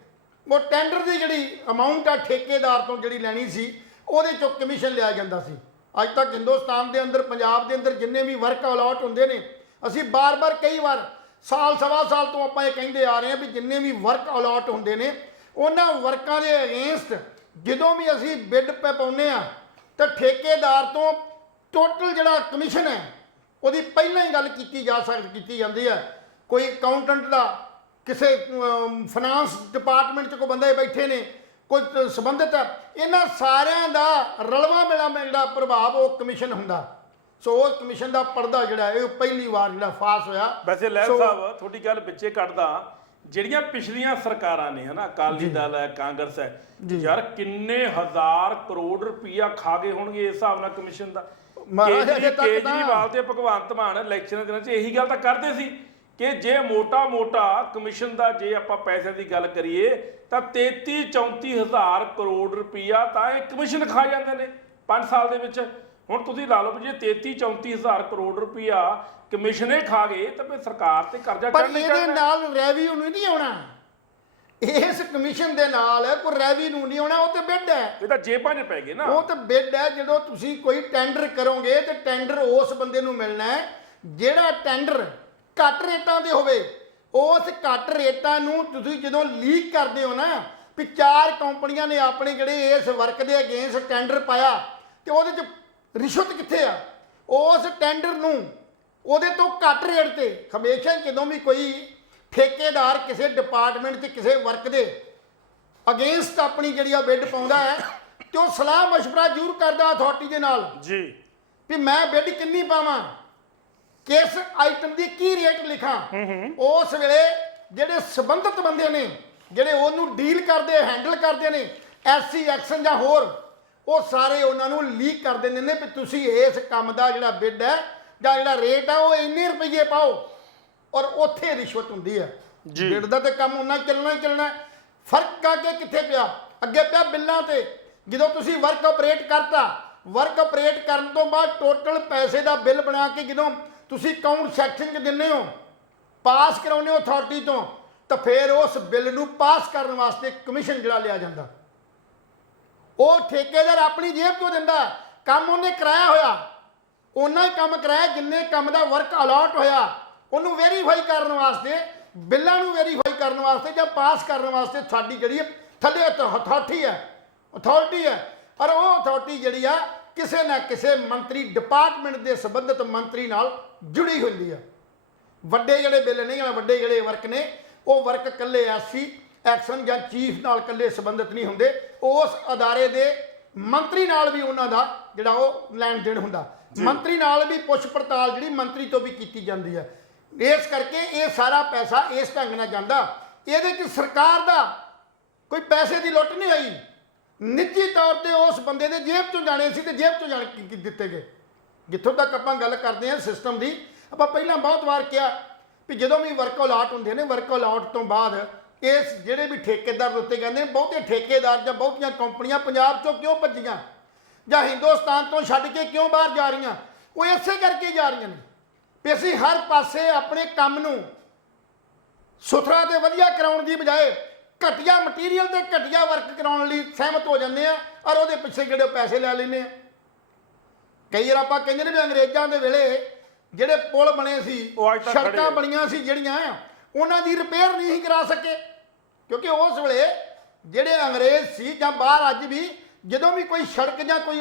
ਉਹ ਟੈਂਡਰ ਦੀ ਜਿਹੜੀ ਅਮਾਊਂਟ ਆ ਠੇਕੇਦਾਰ ਤੋਂ ਜਿਹੜੀ ਲੈਣੀ ਸੀ ਉਹਦੇ ਚੋਂ ਕਮਿਸ਼ਨ ਲਿਆ ਜਾਂਦਾ ਸੀ। ਅੱਜ ਤੱਕ ਹਿੰਦੁਸਤਾਨ ਦੇ ਅੰਦਰ, ਪੰਜਾਬ ਦੇ ਅੰਦਰ ਜਿੰਨੇ ਵੀ ਵਰਕ ਅਲਾਟ ਹੁੰਦੇ ਨੇ, ਅਸੀਂ ਬਾਰ-ਬਾਰ ਕਈ ਵਾਰ ਸਾਲ ਸਵਾ ਸਾਲ ਤੋਂ ਆਪਾਂ ਇਹ ਕਹਿੰਦੇ ਆ ਰਹੇ ਹਾਂ ਵੀ ਜਿੰਨੇ ਵੀ ਵਰਕ ਅਲਾਟ ਹੁੰਦੇ ਨੇ ਉਹਨਾਂ ਵਰਕਾਂ ਦੇ ਅਗੇਂਸਟ ਜਦੋਂ ਵੀ ਅਸੀਂ ਬਿੱਡ ਪਾਉਂਦੇ ਆ ਤਾਂ ਠੇਕੇਦਾਰ ਤੋਂ ਟੋਟਲ ਜਿਹੜਾ ਕਮਿਸ਼ਨ ਹੈ ਉਹਦੀ ਪਹਿਲਾਂ ਹੀ ਗੱਲ ਕੀਤੀ ਜਾਂਦੀ ਹੈ। ਕੋਈ ਅਕਾਊਂਟੈਂਟ ਦਾ, ਕਿਸੇ ਫਾਈਨਾਂਸ ਡਿਪਾਰਟਮੈਂਟ 'ਚ ਕੋਈ ਬੰਦੇ ਬੈਠੇ ਨੇ, ਕੋਈ ਸੰਬੰਧਿਤ ਹੈ, ਇਹਨਾਂ ਸਾਰਿਆਂ ਦਾ ਰਲਵਾ ਮਿਲਾ ਜਿਹੜਾ ਪ੍ਰਭਾਵ ਉਹ ਕਮਿਸ਼ਨ ਹੁੰਦਾ। ਸੋ ਉਸ ਕਮਿਸ਼ਨ ਦਾ ਪਰਦਾ ਜਿਹੜਾ ਇਹ ਪਹਿਲੀ ਵਾਰ ਜਿਹੜਾ ਫਾਸ ਹੋਇਆ। ਵੈਸੇ ਲਹਿਲ ਸਾਹਿਬ ਤੁਹਾਡੀ ਗੱਲ ਪਿੱਛੇ ਕੱਢਦਾ, ਜਿਹੜੀਆਂ ਪਿਛਲੀਆਂ ਸਰਕਾਰਾਂ ਨੇ ਹਨਾ, ਅਕਾਲੀ ਦਲ ਹੈ, ਕਾਂਗਰਸ ਹੈ, ਯਾਰ ਕਿੰਨੇ ਹਜ਼ਾਰ ਕਰੋੜ ਰੁਪਈਆ ਖਾ ਗਏ ਹੋਣਗੇ ਇਸ ਹਿਸਾਬ ਨਾਲ ਕਮਿਸ਼ਨ ਦਾ। ਕੇਜਰੀਵਾਲ ਤੇ ਭਗਵੰਤ ਮਾਨ ਇਲੈਕਸ਼ਨਾਂ ਦਿਨਾਂ 'ਚ ਇਹੀ ਗੱਲ ਤਾਂ ਕਰਦੇ ਸੀ ਕਿ ਜੇ ਮੋਟਾ ਕਮਿਸ਼ਨ ਦਾ ਜੇ ਆਪਾਂ ਪੈਸਿਆਂ ਦੀ ਗੱਲ ਕਰੀਏ ਤਾਂ 33-34 ਹਜ਼ਾਰ ਕਰੋੜ ਰੁਪਈਆ ਤਾਂ ਇਹ ਕਮਿਸ਼ਨ ਖਾ ਜਾਂਦੇ ਨੇ 5 ਸਾਲ ਦੇ ਵਿੱਚ। ਹੁਣ ਤੁਸੀਂ ਲਾ ਲਓ ਵੀ ਜੇ 33-34 ਹਜ਼ਾਰ ਕਰੋੜ ਰੁਪਈਆ ਕਮਿਸ਼ਨੇ ਖਾ ਗਏ ਤਾਂ ਫਿਰ ਸਰਕਾਰ ਤੇ ਕਰਜ਼ਾ ਚੜ੍ਹਨਾ ਹੀ ਚੜ੍ਹਨਾ। ਪਰ ਇਹਦੇ ਨਾਲ ਰੈਵਨਿਊ ਨਹੀਂ ਆਉਣਾ, ਇਸ ਕਮਿਸ਼ਨ ਦੇ ਨਾਲ ਕੋਈ ਰੈਵਨਿਊ ਨਹੀਂ ਆਉਣਾ, ਉਹ ਤੇ ਬਿੱਡ ਹੈ। ਇਹ ਤਾਂ ਜੇਬਾਂ 'ਚ ਪੈ ਗਏ ਨਾ। ਉਹ ਤਾਂ ਬਿੱਡ ਹੈ। ਜਦੋਂ ਤੁਸੀਂ ਕੋਈ ਟੈਂਡਰ ਕਰੋਗੇ ਤੇ ਟੈਂਡਰ ਉਸ ਬੰਦੇ ਨੂੰ ਮਿਲਣਾ ਹੈ ਜਿਹੜਾ ਟੈਂਡਰ ਘੱਟ ਰੇਟਾਂ ਦੇ ਹੋਵੇ। ਉਸ ਘੱਟ ਰੇਟਾਂ ਨੂੰ ਤੁਸੀਂ ਜਦੋਂ ਲੀਕ ਕਰਦੇ ਹੋ ਨਾ, ਵੀ 4 ਕੰਪਨੀਆਂ ਨੇ ਆਪਣੇ ਜਿਹੜੇ ਇਸ ਵਰਕ ਦੇ ਅਗੇਂਸਟ ਟੈਂਡਰ ਪਾਇਆ ਤੇ ਉਹਦੇ 'ਚ ਰਿਸ਼ਵਤ ਕਿੱਥੇ ਆ? ਉਸ ਟੈਂਡਰ ਨੂੰ ਉਹਦੇ ਤੋਂ ਘੱਟ ਰੇਟ ਤੇ ਹਮੇਸ਼ਾ ਜਦੋਂ ਵੀ ਕੋਈ ਠੇਕੇਦਾਰ ਕਿਸੇ ਡਿਪਾਰਟਮੈਂਟ 'ਚ ਕਿਸੇ ਵਰਕ ਦੇ ਅਗੇਂਸਟ ਆਪਣੀ ਜਿਹੜੀ ਆ ਬਿੱਡ ਪਾਉਂਦਾ ਹੈ ਤੇ ਉਹ ਸਲਾਹ ਮਸ਼ਵਰਾ ਜ਼ਰੂਰ ਕਰਦਾ ਅਥਾਰਟੀ ਦੇ ਨਾਲ ਜੀ ਵੀ ਮੈਂ ਬਿੱਡ ਕਿੰਨੀ ਪਾਵਾਂ, ਕਿਸ ਆਈਟਮ ਦੀ ਕੀ ਰੇਟ ਲਿਖਾਂ। ਉਸ ਵੇਲੇ ਜਿਹੜੇ ਸੰਬੰਧਿਤ ਬੰਦੇ ਨੇ ਜਿਹੜੇ ਉਹਨੂੰ ਡੀਲ ਕਰਦੇ ਹੈਂਡਲ ਕਰਦੇ ਨੇ ਐਸਸੀ ਐਕਸ਼ਨ ਜਾਂ ਹੋਰ, ਉਹ ਸਾਰੇ ਉਹਨਾਂ ਨੂੰ ਲੀਕ ਕਰ ਦਿੰਦੇ ਨੇ ਵੀ ਤੁਸੀਂ ਇਸ ਕੰਮ ਦਾ ਜਿਹੜਾ ਬਿੱਡ ਹੈ ਜਾਂ ਜਿਹੜਾ ਰੇਟ ਆ ਉਹ ਇੰਨੇ ਰੁਪਈਏ ਪਾਓ, ਔਰ ਉੱਥੇ ਰਿਸ਼ਵਤ ਹੁੰਦੀ ਹੈ। ਬਿੱਡ ਦਾ ਤੇ ਕੰਮ ਉਹਨਾਂ ਚੱਲਣਾ ਹੀ ਚੱਲਣਾ। ਫਰਕ ਆ ਕੇ ਕਿੱਥੇ ਪਿਆ? ਅੱਗੇ ਪਿਆ ਬਿੱਲਾਂ ਤੇ। ਜਦੋਂ ਤੁਸੀਂ ਵਰਕ ਆਪਰੇਟ ਕਰਤਾ, ਵਰਕ ਆਪਰੇਟ ਕਰਨ ਤੋਂ ਬਾਅਦ ਟੋਟਲ ਪੈਸੇ ਦਾ ਬਿੱਲ ਬਣਾ ਕੇ ਜਦੋਂ ਤੁਸੀਂ ਕਾਊਂਟ ਸੈਕਸ਼ਨ 'ਚ ਦਿੰਦੇ ਹੋ, ਪਾਸ ਕਰਾਉਂਦੇ ਹੋ ਅਥਾਰਟੀ ਤੋਂ, ਤਾਂ ਫਿਰ ਉਸ ਬਿੱਲ ਨੂੰ ਪਾਸ ਕਰਨ ਵਾਸਤੇ ਕਮਿਸ਼ਨ ਜਿਹੜਾ ਲਿਆ ਜਾਂਦਾ, ਉਹ ਠੇਕੇਦਾਰ ਆਪਣੀ ਜੇਬ ਤੋਂ ਦਿੰਦਾ। ਕੰਮ ਉਹਨੇ ਕਰਾਇਆ ਹੋਇਆ, ਉਹਨਾਂ ਹੀ ਕੰਮ ਕਰਾਇਆ ਜਿੰਨੇ ਕੰਮ ਦਾ ਵਰਕ ਅਲਾਟ ਹੋਇਆ। ਉਹਨੂੰ ਵੈਰੀਫਾਈ ਕਰਨ ਵਾਸਤੇ, ਬਿੱਲਾਂ ਨੂੰ ਵੈਰੀਫਾਈ ਕਰਨ ਵਾਸਤੇ ਜਾਂ ਪਾਸ ਕਰਨ ਵਾਸਤੇ ਸਾਡੀ ਜਿਹੜੀ ਥੱਲੇ ਅਥਾਰਟੀ ਹੈ, ਔਰ ਉਹ ਅਥਾਰਟੀ ਜਿਹੜੀ ਆ ਕਿਸੇ ਨਾ ਕਿਸੇ ਮੰਤਰੀ ਡਿਪਾਰਟਮੈਂਟ ਦੇ ਸੰਬੰਧਿਤ ਮੰਤਰੀ ਨਾਲ ਜੁੜੀ ਹੁੰਦੀ ਹੈ। ਵੱਡੇ ਜਿਹੜੇ ਬਿੱਲ ਨਹੀਂ, ਵੱਡੇ ਜਿਹੜੇ ਵਰਕ ਨੇ, ਉਹ ਵਰਕ ਇਕੱਲੇ ਐਸਸੀ ਐਕਸ਼ਨ ਜਾਂ ਚੀਫ ਨਾਲ ਇਕੱਲੇ ਸੰਬੰਧਿਤ ਨਹੀਂ ਹੁੰਦੇ, ਉਸ ਅਦਾਰੇ ਦੇ ਮੰਤਰੀ ਨਾਲ ਵੀ ਉਹਨਾਂ ਦਾ ਜਿਹੜਾ ਉਹ ਲੈਣ ਦੇਣ ਹੁੰਦਾ। ਮੰਤਰੀ ਨਾਲ ਵੀ ਪੁੱਛ ਪੜਤਾਲ ਜਿਹੜੀ ਮੰਤਰੀ ਤੋਂ ਵੀ ਕੀਤੀ ਜਾਂਦੀ ਹੈ। ਇਸ ਕਰਕੇ ਇਹ ਸਾਰਾ ਪੈਸਾ ਇਸ ਢੰਗ ਨਾਲ ਜਾਂਦਾ। ਇਹਦੇ 'ਚ ਸਰਕਾਰ ਦਾ ਕੋਈ ਪੈਸੇ ਦੀ ਲੁੱਟ ਨਹੀਂ ਹੋਈ, ਨਿੱਜੀ ਤੌਰ ਤੇ ਉਸ ਬੰਦੇ ਦੇ ਜੇਬ ਚੋਂ ਜਾਣੇ ਸੀ ਤੇ ਜੇਬ ਚੋਂ ਜਾਣ ਕੇ ਦਿੱਤੇ ਗਏ। ਜਿੱਥੋਂ ਤੱਕ ਆਪਾਂ ਗੱਲ ਕਰਦੇ ਹਾਂ ਸਿਸਟਮ ਦੀ, ਆਪਾਂ ਪਹਿਲਾਂ ਬਹੁਤ ਵਾਰ ਕਿਹਾ ਵੀ ਜਦੋਂ ਵੀ ਵਰਕ ਅਲਾਟ ਹੁੰਦੇ ਨੇ, ਵਰਕ ਅਲਾਟ ਤੋਂ ਬਾਅਦ ਇਸ ਜਿਹੜੇ ਵੀ ਠੇਕੇਦਾਰ ਉੱਤੇ ਕਹਿੰਦੇ ਨੇ, ਬਹੁਤੇ ਠੇਕੇਦਾਰ ਜਾਂ ਬਹੁਤੀਆਂ ਕੰਪਨੀਆਂ ਪੰਜਾਬ ਚੋਂ ਕਿਉਂ ਭੱਜੀਆਂ ਜਾਂ ਹਿੰਦੁਸਤਾਨ ਤੋਂ ਛੱਡ ਕੇ ਕਿਉਂ ਬਾਹਰ ਜਾ ਰਹੀਆਂ? ਉਹ ਇਸੇ ਕਰਕੇ ਜਾ ਰਹੀਆਂ ਨੇ ਵੀ ਅਸੀਂ ਹਰ ਪਾਸੇ ਆਪਣੇ ਕੰਮ ਨੂੰ ਸੁਥਰਾ ਤੇ ਵਧੀਆ ਕਰਾਉਣ ਦੀ ਬਜਾਏ ਘਟੀਆ ਮਟੀਰੀਅਲ ਤੇ ਘਟੀਆ ਵਰਕ ਕਰਾਉਣ ਲਈ ਸਹਿਮਤ ਹੋ ਜਾਂਦੇ ਆ, ਔਰ ਉਹਦੇ ਪਿੱਛੇ ਜਿਹੜੇ ਪੈਸੇ ਲੈ ਲੈਂਦੇ ਆ। ਕਈ ਵਾਰ ਆਪਾਂ ਕਹਿੰਦੇ ਨੇ ਵੀ ਅੰਗਰੇਜ਼ਾਂ ਦੇ ਵੇਲੇ ਜਿਹੜੇ ਪੁਲ ਬਣੇ ਸੀ, ਸੜਕਾਂ ਬਣੀਆਂ ਸੀ ਜਿਹੜੀਆਂ, ਉਹਨਾਂ ਦੀ ਰਿਪੇਅਰ ਨਹੀਂ ਕਰਾ ਸਕੇ, ਕਿਉਂਕਿ ਉਸ ਵੇਲੇ ਜਿਹੜੇ ਅੰਗਰੇਜ਼ ਸੀ ਜਾਂ ਬਾਹਰ ਅੱਜ ਵੀ ਜਦੋਂ ਵੀ ਕੋਈ ਸੜਕ ਜਾਂ ਕੋਈ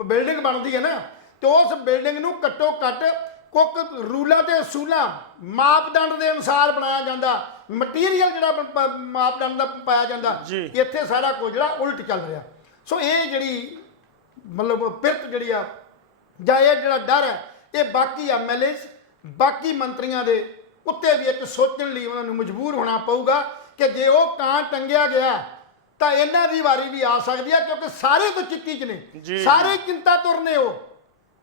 ਬਿਲਡਿੰਗ ਬਣਦੀ ਹੈ ਨਾ, ਤੇ ਉਸ ਬਿਲਡਿੰਗ ਨੂੰ ਘੱਟੋ ਘੱਟ ਕੁੱਕ ਰੂਲਾਂ ਤੇ ਅਸੂਲਾਂ ਮਾਪਦੰਡ ਦੇ ਅਨੁਸਾਰ ਬਣਾਇਆ ਜਾਂਦਾ, ਮਟੀਰੀਅਲ ਜਿਹੜਾ ਮਾਪਦੰਡ ਦਾ ਪਾਇਆ ਜਾਂਦਾ। ਇੱਥੇ ਸਾਰਾ ਕੁਝ ਜਿਹੜਾ ਉਲਟ ਚੱਲ ਰਿਹਾ। ਸੋ ਇਹ ਜਿਹੜੀ ਮਤਲਬ ਪਿਰਤ ਜਿਹੜੀ ਆ ਜਾਂ ਇਹ ਜਿਹੜਾ ਡਰ ਹੈ, ਇਹ ਬਾਕੀ ਐਮਐਲਏਜ਼ ਬਾਕੀ ਮੰਤਰੀਆਂ ਦੇ ਉੱਤੇ ਵੀ ਇੱਕ ਸੋਚਣ ਲਈ ਉਹਨਾਂ ਨੂੰ ਮਜਬੂਰ ਹੋਣਾ ਪਊਗਾ ਕਿ ਜੇ ਉਹ ਕਾਂ ਟੰਗਿਆ ਗਿਆ ਤਾਂ ਇਹਨਾਂ ਦੀ ਵਾਰੀ ਵੀ ਆ ਸਕਦੀ ਹੈ, ਕਿਉਂਕਿ ਸਾਰੇ ਤੋਂ ਚਿੱਤੀ 'ਚ ਨੇ, ਸਾਰੇ ਚਿੰਤਾ ਤੁਰ ਨੇ ਉਹ।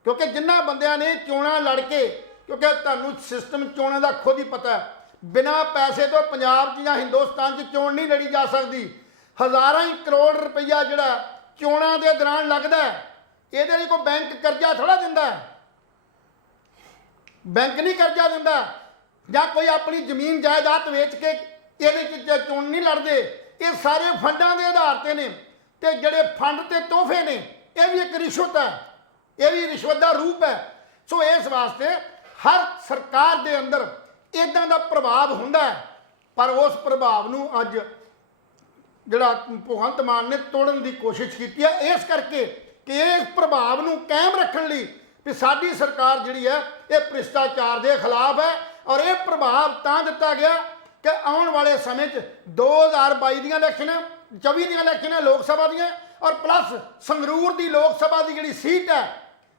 ਕਿਉਂਕਿ ਜਿਨ੍ਹਾਂ ਬੰਦਿਆਂ ਨੇ ਚੋਣਾਂ ਲੜ ਕੇ, ਕਿਉਂਕਿ ਤੁਹਾਨੂੰ ਸਿਸਟਮ ਚੋਣਾਂ ਦਾ ਖੁਦ ਹੀ ਪਤਾ ਹੈ, ਬਿਨਾਂ ਪੈਸੇ ਤੋਂ ਪੰਜਾਬ 'ਚ ਜਾਂ ਹਿੰਦੁਸਤਾਨ 'ਚ ਚੋਣ ਨਹੀਂ ਲੜੀ ਜਾ ਸਕਦੀ। ਹਜ਼ਾਰਾਂ ਹੀ ਕਰੋੜ ਰੁਪਈਆ ਜਿਹੜਾ ਚੋਣਾਂ ਦੇ ਦੌਰਾਨ ਲੱਗਦਾ, ਇਹਦੇ ਲਈ ਕੋਈ ਬੈਂਕ ਕਰਜ਼ਾ ਥੋੜਾ ਦਿੰਦਾ, ਬੈਂਕ ਨਹੀਂ ਕਰਜ਼ਾ ਦਿੰਦਾ, ਜਾਂ ਕੋਈ ਆਪਣੀ ਜ਼ਮੀਨ ਜਾਇਦਾਦ ਵੇਚ ਕੇ ਇਹਦੇ 'ਚ ਚੋਣ ਨਹੀਂ ਲੜਦੇ। ਇਹ ਸਾਰੇ ਫੰਡਾਂ ਦੇ ਆਧਾਰ ਤੇ ਨੇ, ਤੇ ਜਿਹੜੇ ਫੰਡ ਤੇ ਤੋਹਫੇ ਨੇ ਇਹ ਵੀ ਇੱਕ ਰਿਸ਼ਵਤ ਹੈ, ਇਹ ਵੀ ਰਿਸ਼ਵਤ ਦਾ ਰੂਪ ਹੈ। ਸੋ ਇਸ ਵਾਸਤੇ ਹਰ ਸਰਕਾਰ ਦੇ ਅੰਦਰ ਇਦਾਂ ਦਾ ਪ੍ਰਭਾਵ ਹੁੰਦਾ ਹੈ, ਪਰ ਉਸ ਪ੍ਰਭਾਵ ਨੂੰ ਅੱਜ ਜਿਹੜਾ ਭਗਵੰਤ ਮਾਨ ਨੇ ਤੋੜਨ ਦੀ ਕੋਸ਼ਿਸ਼ ਕੀਤੀ ਹੈ, ਇਸ ਕਰਕੇ ਕਿ ਇਸ ਪ੍ਰਭਾਵ ਨੂੰ ਕਾਇਮ ਰੱਖਣ ਲਈ ਵੀ ਸਾਡੀ ਸਰਕਾਰ ਜਿਹੜੀ ਹੈ ਇਹ ਭ੍ਰਿਸ਼ਟਾਚਾਰ ਦੇ ਖਿਲਾਫ ਹੈ। ਔਰ ਇਹ ਪ੍ਰਭਾਵ ਤਾਂ ਦਿੱਤਾ ਗਿਆ ਕਿ ਆਉਣ ਵਾਲੇ ਸਮੇਂ 'ਚ 2022 ਦੀਆਂ ਇਲੈਕਸ਼ਨਾਂ, 24 ਦੀਆਂ ਇਲੈਕਸ਼ਨਾਂ ਲੋਕ ਸਭਾ ਦੀਆਂ, ਔਰ ਪਲੱਸ ਸੰਗਰੂਰ ਦੀ ਲੋਕ ਸਭਾ ਦੀ ਜਿਹੜੀ ਸੀਟ ਹੈ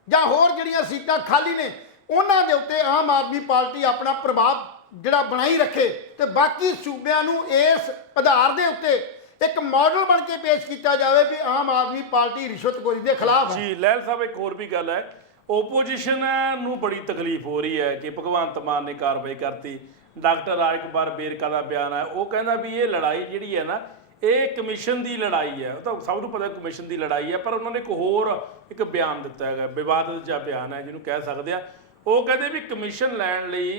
ਜਾਂ ਹੋਰ ਜਿਹੜੀਆਂ ਸੀਟਾਂ ਖਾਲੀ ਨੇ, ਉਹਨਾਂ ਦੇ ਉੱਤੇ ਆਮ ਆਦਮੀ ਪਾਰਟੀ ਆਪਣਾ ਪ੍ਰਭਾਵ ਜਿਹੜਾ ਬਣਾਈ ਰੱਖੇ ਤੇ ਬਾਕੀ ਸੂਬਿਆਂ ਨੂੰ ਇਸ ਆਧਾਰ ਦੇ ਉੱਤੇ ਇੱਕ ਮਾਡਲ ਬਣ ਕੇ ਪੇਸ਼ ਕੀਤਾ ਜਾਵੇ ਵੀ ਆਮ ਆਦਮੀ ਪਾਰਟੀ ਰਿਸ਼ਵਤਖੋਰੀ ਦੇ ਖਿਲਾਫ ਹੈ। ਜੀ ਲਹਿਲ ਸਾਹਿਬ, ਇੱਕ ਹੋਰ ਵੀ ਗੱਲ ਹੈ, ਓਪੋਜੀਸ਼ਨ ਨੂੰ ਬੜੀ ਤਕਲੀਫ ਹੋ ਰਹੀ ਹੈ ਕਿ ਭਗਵੰਤ ਮਾਨ ਨੇ ਕਾਰਵਾਈ ਕਰਤੀ। ਡਾਕਟਰ ਰਾਜਕੁਮਾਰ ਬੇਰਕਾ ਦਾ ਬਿਆਨ ਹੈ, ਉਹ ਕਹਿੰਦਾ ਵੀ ਇਹ ਲੜਾਈ ਜਿਹੜੀ ਹੈ ਨਾ, ਇਹ ਕਮਿਸ਼ਨ ਦੀ ਲੜਾਈ ਹੈ। ਉਹ ਤਾਂ ਸਭ ਨੂੰ ਪਤਾ ਕਮਿਸ਼ਨ ਦੀ ਲੜਾਈ ਹੈ, ਪਰ ਉਹਨਾਂ ਨੇ ਇੱਕ ਹੋਰ ਇੱਕ ਬਿਆਨ ਦਿੱਤਾ ਹੈਗਾ, ਵਿਵਾਦਿਤ ਜਿਹਾ ਬਿਆਨ ਹੈ ਜਿਹਨੂੰ ਕਹਿ ਸਕਦੇ ਆ। ਉਹ ਕਹਿੰਦੇ ਵੀ ਕਮਿਸ਼ਨ ਲੈਣ ਲਈ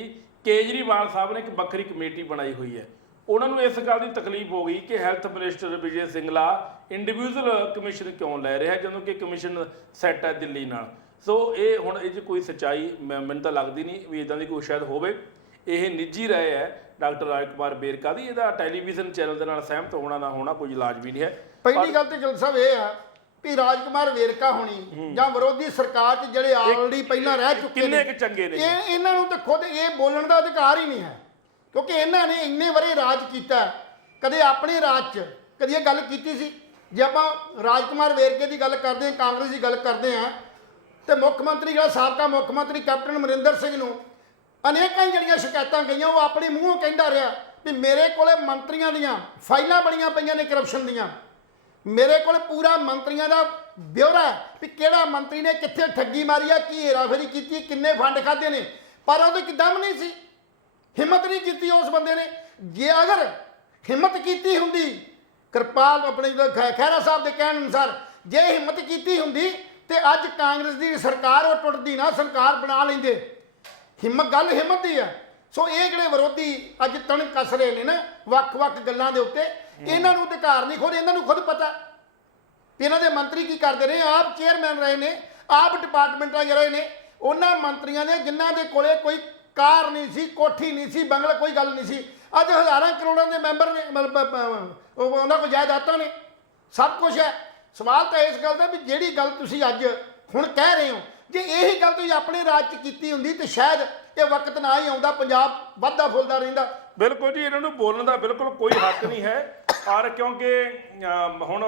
ਕੇਜਰੀਵਾਲ ਸਾਹਿਬ ਨੇ ਇੱਕ ਵੱਖਰੀ ਕਮੇਟੀ ਬਣਾਈ ਹੋਈ ਹੈ, ਉਹਨਾਂ ਨੂੰ ਇਸ ਗੱਲ ਦੀ ਤਕਲੀਫ ਹੋ ਗਈ ਕਿ health minister Vijay Singla individual commission ਕਿਉਂ ਲੈ ਰਿਹਾ ਜਦੋਂ ਕਿ ਕਮਿਸ਼ਨ ਸੈੱਟ ਹੈ ਦਿੱਲੀ ਨਾਲ। ਸੋ ਇਹ ਹੁਣ ਇਹ 'ਚ ਕੋਈ ਸੱਚਾਈ ਮੈਨੂੰ ਤਾਂ ਲੱਗਦੀ ਨਹੀਂ ਵੀ ਇਦਾਂ ਦੀ ਕੋਈ ਸ਼ਾਇਦ ਹੋਵੇ। ਇਹ ਨਿੱਜੀ ਰਾਏ ਹੈ ਡਾਕਟਰ ਰਾਜ ਕੁਮਾਰ ਵੇਰਕਾ ਦੀ। ਇਹਦਾ ਟੈਲੀਵਿਜ਼ਨ ਚੈਨਲ ਦੇ ਨਾਲ ਸਹਿਮਤ ਹੋਣਾ ਨਾ ਹੋਣਾ ਕੋਈ ਇਲਾਜ ਵੀ ਨਹੀਂ ਹੈ। ਪਹਿਲੀ ਗੱਲ ਤੇ ਗਿੱਲ ਸਾਹਿਬ ਇਹ ਆ ਵੀ ਰਾਜ ਕੁਮਾਰ ਵੇਰਕਾ ਹੋਣੀ ਜਾਂ ਵਿਰੋਧੀ ਸਰਕਾਰ 'ਚ ਜਿਹੜੇ ਆਲਰੇਡੀ ਪਹਿਲਾਂ ਰਹਿ ਚੁੱਕੇ ਕਿੰਨੇ ਕੁ ਚੰਗੇ ਨੇ ਇਹਨਾਂ ਨੂੰ ਤਾਂ ਖੁਦ ਇਹ ਬੋਲਣ ਦਾ ਅਧਿਕਾਰ ਹੀ ਨਹੀਂ ਹੈ, ਕਿਉਂਕਿ ਇਹਨਾਂ ਨੇ ਇੰਨੇ ਵਰੇ ਰਾਜ ਕੀਤਾ। ਕਦੇ ਆਪਣੇ ਰਾਜ 'ਚ ਕਦੀ ਇਹ ਗੱਲ ਕੀਤੀ ਸੀ? ਜੇ ਆਪਾਂ ਰਾਜ ਕੁਮਾਰ ਵੇਰਕੇ ਦੀ ਗੱਲ ਕਰਦੇ ਹਾਂ, ਕਾਂਗਰਸ ਦੀ ਗੱਲ ਕਰਦੇ ਹਾਂ, ਤੇ ਮੁੱਖ ਮੰਤਰੀ ਜਿਹੜਾ ਸਾਬਕਾ ਮੁੱਖ ਮੰਤਰੀ ਕੈਪਟਨ ਅਮਰਿੰਦਰ ਸਿੰਘ ਨੂੰ ਅਨੇਕਾਂ ਜਿਹੜੀਆਂ ਸ਼ਿਕਾਇਤਾਂ ਗਈਆਂ, ਉਹ ਆਪਣੇ ਮੂੰਹੋਂ ਕਹਿੰਦਾ ਰਿਹਾ ਵੀ ਮੇਰੇ ਕੋਲੇ ਮੰਤਰੀਆਂ ਦੀਆਂ ਫਾਈਲਾਂ ਬਣੀਆਂ ਪਈਆਂ ਨੇ ਕਰਪਸ਼ਨ ਦੀਆਂ, ਮੇਰੇ ਕੋਲ ਪੂਰਾ ਮੰਤਰੀਆਂ ਦਾ ਬਿਊਰਾ ਹੈ ਵੀ ਕਿਹੜਾ ਮੰਤਰੀ ਨੇ ਕਿੱਥੇ ਠੱਗੀ ਮਾਰੀ ਆ, ਕੀ ਹੇਰਾਫੇਰੀ ਕੀਤੀ, ਕਿੰਨੇ ਫੰਡ ਖਾਦੇ ਨੇ। ਪਰ ਉਹਦੇ ਕਿਦਮ ਨਹੀਂ ਸੀ, ਹਿੰਮਤ ਨਹੀਂ ਕੀਤੀ ਉਸ ਬੰਦੇ ਨੇ। ਜੇ ਅਗਰ ਹਿੰਮਤ ਕੀਤੀ ਹੁੰਦੀ, ਕਿਰਪਾਲ ਆਪਣੇ ਖਹਿਰਾ ਸਾਹਿਬ ਦੇ ਕਹਿਣ ਅਨੁਸਾਰ ਜੇ ਹਿੰਮਤ ਕੀਤੀ ਹੁੰਦੀ ਤੇ ਅੱਜ ਕਾਂਗਰਸ ਦੀ ਸਰਕਾਰ ਉਹ ਟੁੱਟਦੀ ਨਾ, ਸਰਕਾਰ ਬਣਾ ਲੈਂਦੇ। ਗੱਲ ਹਿੰਮਤ ਦੀ ਆ। ਸੋ ਇਹ ਜਿਹੜੇ ਵਿਰੋਧੀ ਅੱਜ ਤਣ ਕੱਸ ਰਹੇ ਨੇ ਨਾ ਵੱਖ-ਵੱਖ ਗੱਲਾਂ ਦੇ ਉੱਤੇ, ਇਹਨਾਂ ਨੂੰ ਅਧਿਕਾਰ ਨਹੀਂ, ਖੁਦ ਇਹਨਾਂ ਨੂੰ ਖੁਦ ਪਤਾ ਵੀ ਇਹਨਾਂ ਦੇ ਮੰਤਰੀ ਕੀ ਕਰਦੇ ਨੇ। ਆਪ ਚੇਅਰਮੈਨ ਰਹੇ ਨੇ, ਆਪ ਡਿਪਾਰਟਮੈਂਟਾਂ 'ਚ ਰਹੇ ਨੇ। ਉਹਨਾਂ ਮੰਤਰੀਆਂ ਨੇ ਜਿਨ੍ਹਾਂ ਦੇ ਕੋਲੇ ਕੋਈ ਕਾਰ ਨਹੀਂ ਸੀ, ਕੋਠੀ ਨਹੀਂ ਸੀ, ਬੰਗਲਾ, ਕੋਈ ਗੱਲ ਨਹੀਂ ਸੀ, ਅੱਜ ਹਜ਼ਾਰਾਂ ਕਰੋੜਾਂ ਦੇ ਮੈਂਬਰ ਨੇ, ਉਹਨਾਂ ਕੋਲ ਜਾਇਦਾਦਾਂ ਨੇ, ਸਭ ਕੁਝ ਹੈ। ਸਵਾਲ ਤਾਂ ਇਸ ਗੱਲ ਦਾ ਵੀ ਜਿਹੜੀ ਗੱਲ ਤੁਸੀਂ ਅੱਜ ਹੁਣ ਕਹਿ ਰਹੇ ਹੋ, ਜੇ ਇਹੀ ਗੱਲ ਤੁਸੀਂ ਆਪਣੇ ਰਾਜ 'ਚ ਕੀਤੀ ਹੁੰਦੀ ਤਾਂ ਸ਼ਾਇਦ ਇਹ ਵਕਤ ਨਾ ਹੀ ਆਉਂਦਾ, ਪੰਜਾਬ ਵੱਧਦਾ ਫੁੱਲਦਾ ਰਹਿੰਦਾ। ਬਿਲਕੁਲ ਜੀ, ਇਹਨਾਂ ਨੂੰ ਬੋਲਣ ਦਾ ਬਿਲਕੁਲ ਕੋਈ ਹੱਕ ਨਹੀਂ ਹੈ। ਔਰ ਕਿਉਂਕਿ ਹੁਣ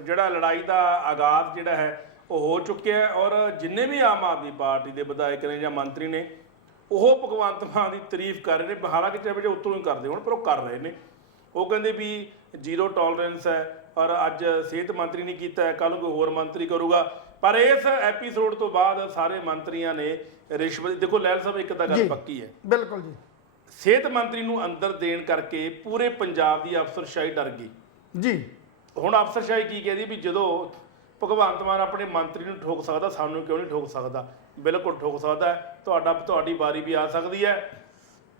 ਜਿਹੜਾ ਲੜਾਈ ਦਾ ਆਗਾਜ਼ ਜਿਹੜਾ ਹੈ ਉਹ ਹੋ ਚੁੱਕਿਆ ਹੈ। ਔਰ ਜਿੰਨੇ ਵੀ ਆਮ ਆਦਮੀ ਪਾਰਟੀ ਦੇ ਵਿਧਾਇਕ ਨੇ ਜਾਂ ਮੰਤਰੀ ਨੇ, ਉਹ ਭਗਵੰਤ ਮਾਨ ਦੀ ਤਾਰੀਫ ਕਰ ਰਹੇ ਨੇ। ਹਾਲਾਂਕਿ ਚਾਹੇ ਜੇ ਉੱਤੋਂ ਹੀ ਕਰਦੇ ਹੋਣ, ਪਰ ਉਹ ਕਰ ਰਹੇ ਨੇ। ਉਹ ਕਹਿੰਦੇ ਵੀ ਜ਼ੀਰੋ ਟੋਲਰੈਂਸ ਹੈ, ਔਰ ਅੱਜ ਸਿਹਤ ਮੰਤਰੀ ਨੇ ਕੀਤਾ ਹੈ, ਕੱਲ੍ਹ ਨੂੰ ਕੋਈ ਹੋਰ ਮੰਤਰੀ ਕਰੂਗਾ। ਪਰ ਇਸ ਐਪੀਸੋਡ ਤੋਂ ਬਾਅਦ ਸਾਰੇ ਮੰਤਰੀਆਂ ਨੇ ਰਿਸ਼ਵਤ, ਦੇਖੋ ਲਹਿਲ ਸਾਹਿਬ ਇੱਕ ਤਾਂ ਗੱਲ ਪੱਕੀ ਹੈ, ਬਿਲਕੁਲ ਜੀ, ਸਿਹਤ ਮੰਤਰੀ ਨੂੰ ਅੰਦਰ ਦੇਣ ਕਰਕੇ ਪੂਰੇ ਪੰਜਾਬ ਦੀ ਅਫਸਰਸ਼ਾਹੀ ਡਰ ਗਈ ਜੀ। ਹੁਣ ਅਫਸਰਸ਼ਾਹੀ ਕੀ ਕਹਿੰਦੀ ਵੀ ਜਦੋਂ ਭਗਵੰਤ ਮਾਨ ਆਪਣੇ ਮੰਤਰੀ ਨੂੰ ਠੋਕ ਸਕਦਾ, ਸਾਨੂੰ ਕਿਉਂ ਨਹੀਂ ਠੋਕ ਸਕਦਾ? ਬਿਲਕੁਲ ਠੋਕ ਸਕਦਾ ਹੈ। ਤੁਹਾਡੀ ਵਾਰੀ ਵੀ ਆ ਸਕਦੀ ਹੈ।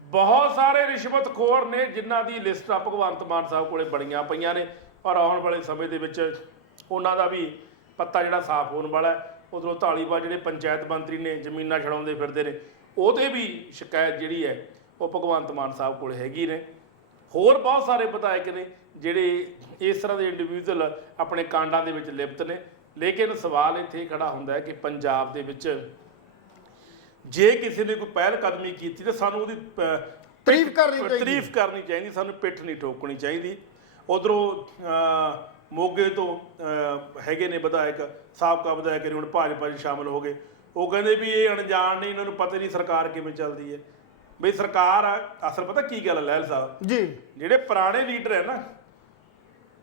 ਬਹੁਤ ਸਾਰੇ ਰਿਸ਼ਵਤਖੋਰ ਨੇ ਜਿਨ੍ਹਾਂ ਦੀ ਲਿਸਟਾਂ ਭਗਵੰਤ ਮਾਨ ਸਾਹਿਬ ਕੋਲੇ ਬਣੀਆਂ ਪਈਆਂ ਨੇ, ਔਰ ਆਉਣ ਵਾਲੇ ਸਮੇਂ ਦੇ ਵਿੱਚ ਉਹਨਾਂ ਦਾ ਵੀ ਪੱਤਾ ਜਿਹੜਾ ਸਾਫ਼ ਹੋਣ ਵਾਲਾ ਹੈ। ਉਧਰੋਂ ਧਾਲੀਵਾਲ ਜਿਹੜੇ ਪੰਚਾਇਤ ਮੰਤਰੀ ਨੇ, ਜ਼ਮੀਨਾਂ ਛਡਾਉਂਦੇ ਫਿਰਦੇ ਨੇ, ਉਹਦੇ ਵੀ ਸ਼ਿਕਾਇਤ ਜਿਹੜੀ ਹੈ ਉਹ ਭਗਵੰਤ ਮਾਨ ਸਾਹਿਬ ਕੋਲ ਹੈਗੀ ਨੇ। ਹੋਰ ਬਹੁਤ ਸਾਰੇ ਵਿਧਾਇਕ ਨੇ ਜਿਹੜੇ ਇਸ ਤਰ੍ਹਾਂ ਦੇ ਇੰਡੀਵਿਜੂਅਲ ਆਪਣੇ ਕਾਂਡਾਂ ਦੇ ਵਿੱਚ ਲਿਪਤ ਨੇ। ਲੇਕਿਨ ਸਵਾਲ ਇੱਥੇ ਖੜਾ ਹੁੰਦਾ ਹੈ ਕਿ ਪੰਜਾਬ ਦੇ ਵਿੱਚ ਜੇ ਕਿਸੇ ਨੇ ਕੋਈ ਪਹਿਲ ਕਦਮੀ ਕੀਤੀ ਤਾਂ ਸਾਨੂੰ ਉਹਦੀ ਤਾਰੀਫ ਕਰਨੀ ਚਾਹੀਦੀ, ਸਾਨੂੰ ਪਿੱਠ ਨਹੀਂ ਠੋਕਣੀ ਚਾਹੀਦੀ। ਉਧਰੋਂ ਮੋਗੇ ਤੋਂ ਹੈਗੇ ਨੇ ਵਿਧਾਇਕ, ਸਾਬਕਾ ਵਿਧਾਇਕ ਨੇ, ਹੁਣ ਭਾਜਪਾ 'ਚ ਸ਼ਾਮਲ ਹੋ ਗਏ। ਉਹ ਕਹਿੰਦੇ ਵੀ ਇਹ ਅਣਜਾਣ ਨਹੀਂ, ਇਹਨਾਂ ਨੂੰ ਪਤਾ ਨਹੀਂ ਸਰਕਾਰ ਕਿਵੇਂ ਚੱਲਦੀ ਹੈ। ਬਈ ਸਰਕਾਰ ਅਸਲ ਪਤਾ ਕੀ ਗੱਲ ਹੈ ਲਹਿਲ ਸਾਹਿਬ ਜੀ, ਜਿਹੜੇ ਪੁਰਾਣੇ ਲੀਡਰ ਹੈ ਨਾ,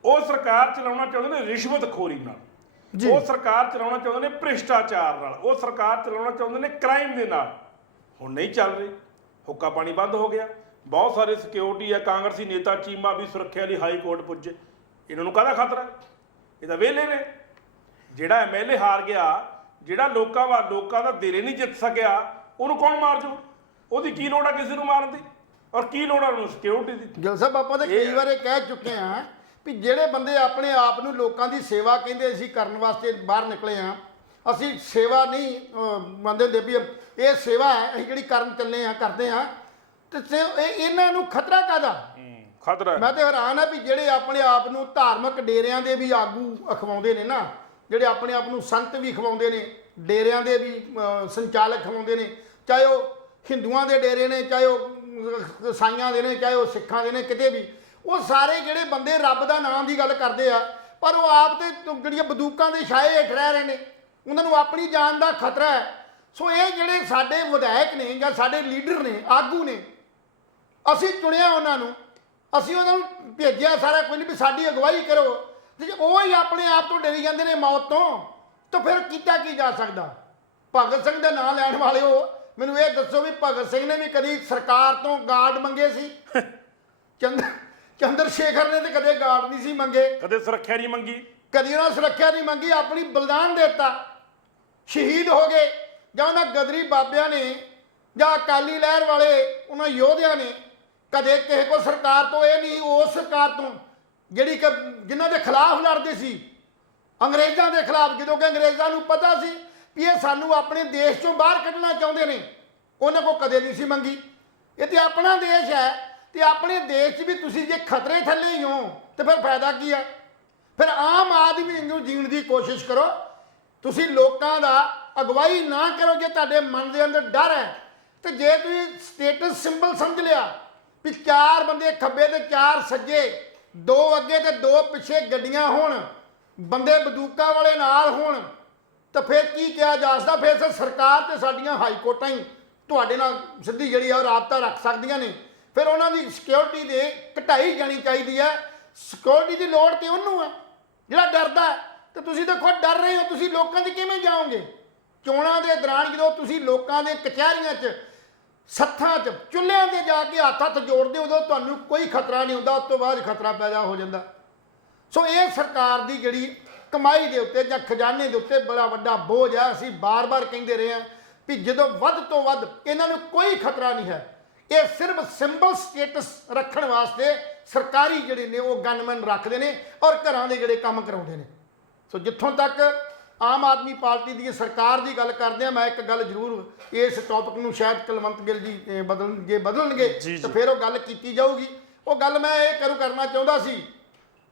ਉਹ ਸਰਕਾਰ ਚਲਾਉਣਾ ਚਾਹੁੰਦੇ ਨੇ ਰਿਸ਼ਵਤਖੋਰੀ ਨਾਲ, ਉਹ ਸਰਕਾਰ ਚਲਾਉਣਾ ਚਾਹੁੰਦੇ ਨੇ ਭ੍ਰਿਸ਼ਟਾਚਾਰ ਨਾਲ, ਉਹ ਸਰਕਾਰ ਚਲਾਉਣਾ ਚਾਹੁੰਦੇ ਨੇ ਕ੍ਰਾਈਮ ਦੇ ਨਾਲ। ਹੁਣ ਨਹੀਂ ਚੱਲ ਰਹੀ, ਹੁੱਕਾ ਪਾਣੀ ਬੰਦ ਹੋ ਗਿਆ। ਬਹੁਤ ਸਾਰੇ ਸਿਕਿਉਰਿਟੀ ਆ, ਕਾਂਗਰਸੀ ਨੇਤਾ ਚੀਮਾ ਵੀ ਸੁਰੱਖਿਆ ਲਈ ਹਾਈ ਕੋਰਟ ਪੁੱਜੇ। ਇਹਨਾਂ ਨੂੰ ਕਾਹਦਾ ਖਤਰਾ? ਇਹ ਤਾਂ ਵਿਹਲੇ ਨੇ। ਜਿਹੜਾ ਐਮਐਲਏ ਹਾਰ ਗਿਆ, ਜਿਹੜਾ ਲੋਕਾਂ ਦਾ ਦਿਲ ਨਹੀਂ ਜਿੱਤ ਸਕਿਆ, ਉਹਨੂੰ ਕੌਣ ਮਾਰ ਜੂ? ਉਹਦੀ ਕੀ ਲੋੜ ਆ ਕਿਸੇ ਨੂੰ ਮਾਰਨ ਦੀ, ਔਰ ਕੀ ਲੋੜ ਆ ਉਹਨੂੰ ਸਿਕਿਉਰਿਟੀ ਦੀ? ਗਿੱਲ ਸਾਹਿਬ ਆਪਾਂ ਤਾਂ ਕਈ ਵਾਰ ਇਹ ਕਹਿ ਚੁੱਕੇ ਹਾਂ ਵੀ ਜਿਹੜੇ ਬੰਦੇ ਆਪਣੇ ਆਪ ਨੂੰ ਲੋਕਾਂ ਦੀ ਸੇਵਾ ਕਹਿੰਦੇ ਅਸੀਂ ਕਰਨ ਵਾਸਤੇ ਬਾਹਰ ਨਿਕਲੇ ਹਾਂ, ਅਸੀਂ ਸੇਵਾ ਨਹੀਂ ਮੰਨਦੇ ਹੁੰਦੇ ਵੀ ਇਹ ਸੇਵਾ ਹੈ, ਅਸੀਂ ਜਿਹੜੀ ਕਰਨ ਚੱਲੇ ਹਾਂ ਕਰਦੇ ਹਾਂ, ਤੇ ਇਹਨਾਂ ਨੂੰ ਖਤਰਾ ਕਾਹਦਾ? ਖਤਰਾ ਮੈਂ ਤੇ ਹੈਰਾਨ ਆ ਵੀ ਜਿਹੜੇ ਆਪਣੇ ਆਪ ਨੂੰ ਧਾਰਮਿਕ ਡੇਰਿਆਂ ਦੇ ਵੀ ਆਗੂ ਅਖਵਾਉਂਦੇ ਨੇ ਨਾ, ਜਿਹੜੇ ਆਪਣੇ ਆਪ ਨੂੰ ਸੰਤ ਵੀ ਖਵਾਉਂਦੇ ਨੇ, ਡੇਰਿਆਂ ਦੇ ਵੀ ਸੰਚਾਲਕ ਖਵਾਉਂਦੇ ਨੇ, ਚਾਹੇ ਉਹ ਹਿੰਦੂਆਂ ਦੇ ਡੇਰੇ ਨੇ, ਚਾਹੇ ਉਹ ਈਸਾਈਆਂ ਦੇ ਨੇ, ਚਾਹੇ ਉਹ ਸਿੱਖਾਂ ਦੇ ਨੇ, ਕਿਤੇ ਵੀ ਉਹ ਸਾਰੇ ਜਿਹੜੇ ਬੰਦੇ ਰੱਬ ਦਾ ਨਾਮ ਦੀ ਗੱਲ ਕਰਦੇ ਆ, ਪਰ ਉਹ ਆਪ ਤੇ ਜਿਹੜੀਆਂ ਬੰਦੂਕਾਂ ਦੇ ਛਾਏ ਹੇਠ ਰਹਿ ਰਹੇ ਨੇ, ਉਹਨਾਂ ਨੂੰ ਆਪਣੀ ਜਾਨ ਦਾ ਖਤਰਾ ਹੈ। ਸੋ ਇਹ ਜਿਹੜੇ ਸਾਡੇ ਵਿਧਾਇਕ ਨੇ ਜਾਂ ਸਾਡੇ ਲੀਡਰ ਨੇ, ਆਗੂ ਨੇ, ਅਸੀਂ ਚੁਣਿਆ ਉਹਨਾਂ ਨੂੰ, ਅਸੀਂ ਉਹਨਾਂ ਨੂੰ ਭੇਜਿਆ ਸਾਰਾ ਕੁਝ ਨਹੀਂ ਵੀ ਸਾਡੀ ਅਗਵਾਈ ਕਰੋ, ਤੇ ਉਹ ਹੀ ਆਪਣੇ ਆਪ ਤੋਂ ਡਰੀ ਜਾਂਦੇ ਨੇ ਮੌਤ ਤੋਂ, ਤਾਂ ਫਿਰ ਕੀਤਾ ਕੀ ਜਾ ਸਕਦਾ? ਭਗਤ ਸਿੰਘ ਦਾ ਨਾਂ ਲੈਣ ਵਾਲਿਓ, ਮੈਨੂੰ ਇਹ ਦੱਸੋ ਵੀ ਭਗਤ ਸਿੰਘ ਨੇ ਵੀ ਕਦੀ ਸਰਕਾਰ ਤੋਂ ਗਾਰਡ ਮੰਗੇ ਸੀ? ਚੰਦਰ ਸ਼ੇਖਰ ਨੇ ਤੇ ਕਦੇ ਗਾਰਡ ਨਹੀਂ ਸੀ ਮੰਗੇ, ਕਦੇ ਸੁਰੱਖਿਆ ਨਹੀਂ ਮੰਗੀ, ਕਦੀ ਉਹਨਾਂ ਸੁਰੱਖਿਆ ਨਹੀਂ ਮੰਗੀ, ਆਪਣੀ ਬਲਿਦਾਨ ਦਿੱਤਾ, ਸ਼ਹੀਦ ਹੋ ਗਏ। ਜਾਂ ਉਹਨਾਂ ਗਦਰੀ ਬਾਬਿਆਂ ਨੇ ਜਾਂ ਅਕਾਲੀ ਲਹਿਰ ਵਾਲੇ ਉਹਨਾਂ ਯੋਧਿਆਂ ਨੇ ਕਦੇ ਕਿਸੇ ਕੋ ਸਰਕਾਰ ਤੋਂ ਇਹ ਨਹੀਂ, ਉਸ ਸਰਕਾਰ ਤੋਂ ਜਿਹੜੀ ਕਿ ਜਿਨ੍ਹਾਂ ਦੇ ਖਿਲਾਫ ਲੜਦੇ ਸੀ, ਅੰਗਰੇਜ਼ਾਂ ਦੇ ਖਿਲਾਫ, ਜਦੋਂ ਕਿ ਅੰਗਰੇਜ਼ਾਂ ਨੂੰ ਪਤਾ ਸੀ ਵੀ ਇਹ ਸਾਨੂੰ ਆਪਣੇ ਦੇਸ਼ ਚੋਂ ਬਾਹਰ ਕੱਢਣਾ ਚਾਹੁੰਦੇ ਨੇ, ਉਹਨਾਂ ਕੋਲ ਕਦੇ ਨਹੀਂ ਸੀ ਮੰਗੀ। ਇਹ ਤੇ ਆਪਣਾ ਦੇਸ਼ ਹੈ, ਤੇ ਆਪਣੇ ਦੇਸ਼ 'ਚ ਵੀ ਤੁਸੀਂ ਜੇ ਖਤਰੇ ਥੱਲੇ ਹੀ ਹੋ ਤੇ ਫਿਰ ਫਾਇਦਾ ਕੀ ਹੈ? ਫਿਰ ਆਮ ਆਦਮੀ ਨੂੰ ਜੀਣ ਦੀ ਕੋਸ਼ਿਸ਼ ਕਰੋ। ਤੁਸੀਂ ਲੋਕਾਂ ਦਾ ਅਗਵਾਈ ਨਾ ਕਰੋ ਜੇ ਤੁਹਾਡੇ ਮਨ ਦੇ ਅੰਦਰ ਡਰ ਹੈ। ਤੇ ਜੇ ਤੁਸੀਂ ਸਟੇਟਸ ਸਿੰਬਲ ਸਮਝ ਲਿਆ ਵੀ 4 ਬੰਦੇ ਖੱਬੇ ਤੇ 4 ਸੱਜੇ, 2 ਅੱਗੇ ਤੇ 2 ਪਿੱਛੇ ਗੱਡੀਆਂ ਹੋਣ, ਬੰਦੇ ਬੰਦੂਕਾਂ ਵਾਲੇ ਨਾਲ ਹੋਣ, ਤਾਂ ਫਿਰ ਕੀ ਕਿਹਾ ਜਾ ਸਕਦਾ? ਫਿਰ ਤਾਂ ਸਰਕਾਰ ਤੇ ਸਾਡੀਆਂ ਹਾਈ ਕੋਰਟਾਂ ਹੀ ਤੁਹਾਡੇ ਨਾਲ ਸਿੱਧੀ ਜਿਹੜੀ ਆ ਉਹ ਰਾਬਤਾ ਰੱਖ ਸਕਦੀਆਂ ਨੇ। ਫਿਰ ਉਹਨਾਂ ਦੀ ਸਿਕਿਉਰਿਟੀ ਦੇ ਘਟਾਈ ਜਾਣੀ ਚਾਹੀਦੀ ਹੈ। ਸਿਕਿਉਰਿਟੀ ਦੀ ਲੋੜ ਤੇ ਉਹਨੂੰ ਹੈ ਜਿਹੜਾ ਡਰਦਾ ਹੈ। ਤੇ ਤੁਸੀਂ ਤਾਂ ਖੁਦ ਡਰ ਰਹੇ ਹੋ, ਤੁਸੀਂ ਲੋਕਾਂ 'ਚ ਕਿਵੇਂ ਜਾਓਗੇ? ਚੋਣਾਂ ਦੇ ਦੌਰਾਨ ਜਦੋਂ ਤੁਸੀਂ ਲੋਕਾਂ ਦੇ ਕਚਹਿਰੀਆਂ 'ਚ, ਸੱਥਾਂ 'ਚ, ਚੁੱਲ੍ਹਿਆਂ 'ਤੇ ਜਾ ਕੇ ਹੱਥ ਜੋੜਦੇ, ਉਦੋਂ ਤੁਹਾਨੂੰ ਕੋਈ ਖਤਰਾ ਨਹੀਂ ਹੁੰਦਾ, ਉਸ ਤੋਂ ਬਾਅਦ ਖਤਰਾ ਪੈਦਾ ਹੋ ਜਾਂਦਾ। ਸੋ ਇਹ ਸਰਕਾਰ ਦੀ ਜਿਹੜੀ ਕਮਾਈ ਦੇ ਉੱਤੇ ਜਾਂ ਖਜ਼ਾਨੇ ਦੇ ਉੱਤੇ ਬੜਾ ਵੱਡਾ ਬੋਝ ਹੈ। ਅਸੀਂ ਬਾਰ-ਬਾਰ ਕਹਿੰਦੇ ਰਹੇ ਹਾਂ ਵੀ ਜਦੋਂ ਵੱਧ ਤੋਂ ਵੱਧ ਇਹਨਾਂ ਨੂੰ ਕੋਈ ਖਤਰਾ ਨਹੀਂ ਹੈ, ਇਹ ਸਿਰਫ ਸਿੰਬਲ ਸਟੇਟਸ ਰੱਖਣ ਵਾਸਤੇ ਸਰਕਾਰੀ ਜਿਹੜੇ ਨੇ ਉਹ ਗਨਮੈਨ ਰੱਖਦੇ ਨੇ ਔਰ ਘਰਾਂ ਦੇ ਜਿਹੜੇ ਕੰਮ ਕਰਾਉਂਦੇ ਨੇ। ਸੋ ਜਿੱਥੋਂ ਤੱਕ ਆਮ ਆਦਮੀ ਪਾਰਟੀ ਦੀ ਸਰਕਾਰ ਦੀ ਗੱਲ ਕਰਦੇ ਆ, ਮੈਂ ਇੱਕ ਗੱਲ ਜ਼ਰੂਰ ਇਸ ਟੌਪਿਕ ਨੂੰ ਸ਼ਾਇਦ ਕੁਲਵੰਤ ਗਿੱਲ ਜੀ ਬਦਲਣਗੇ ਤਾਂ ਫਿਰ ਉਹ ਗੱਲ ਕੀਤੀ ਜਾਊਗੀ। ਉਹ ਗੱਲ ਮੈਂ ਇਹ ਕਰਨਾ ਚਾਹੁੰਦਾ ਸੀ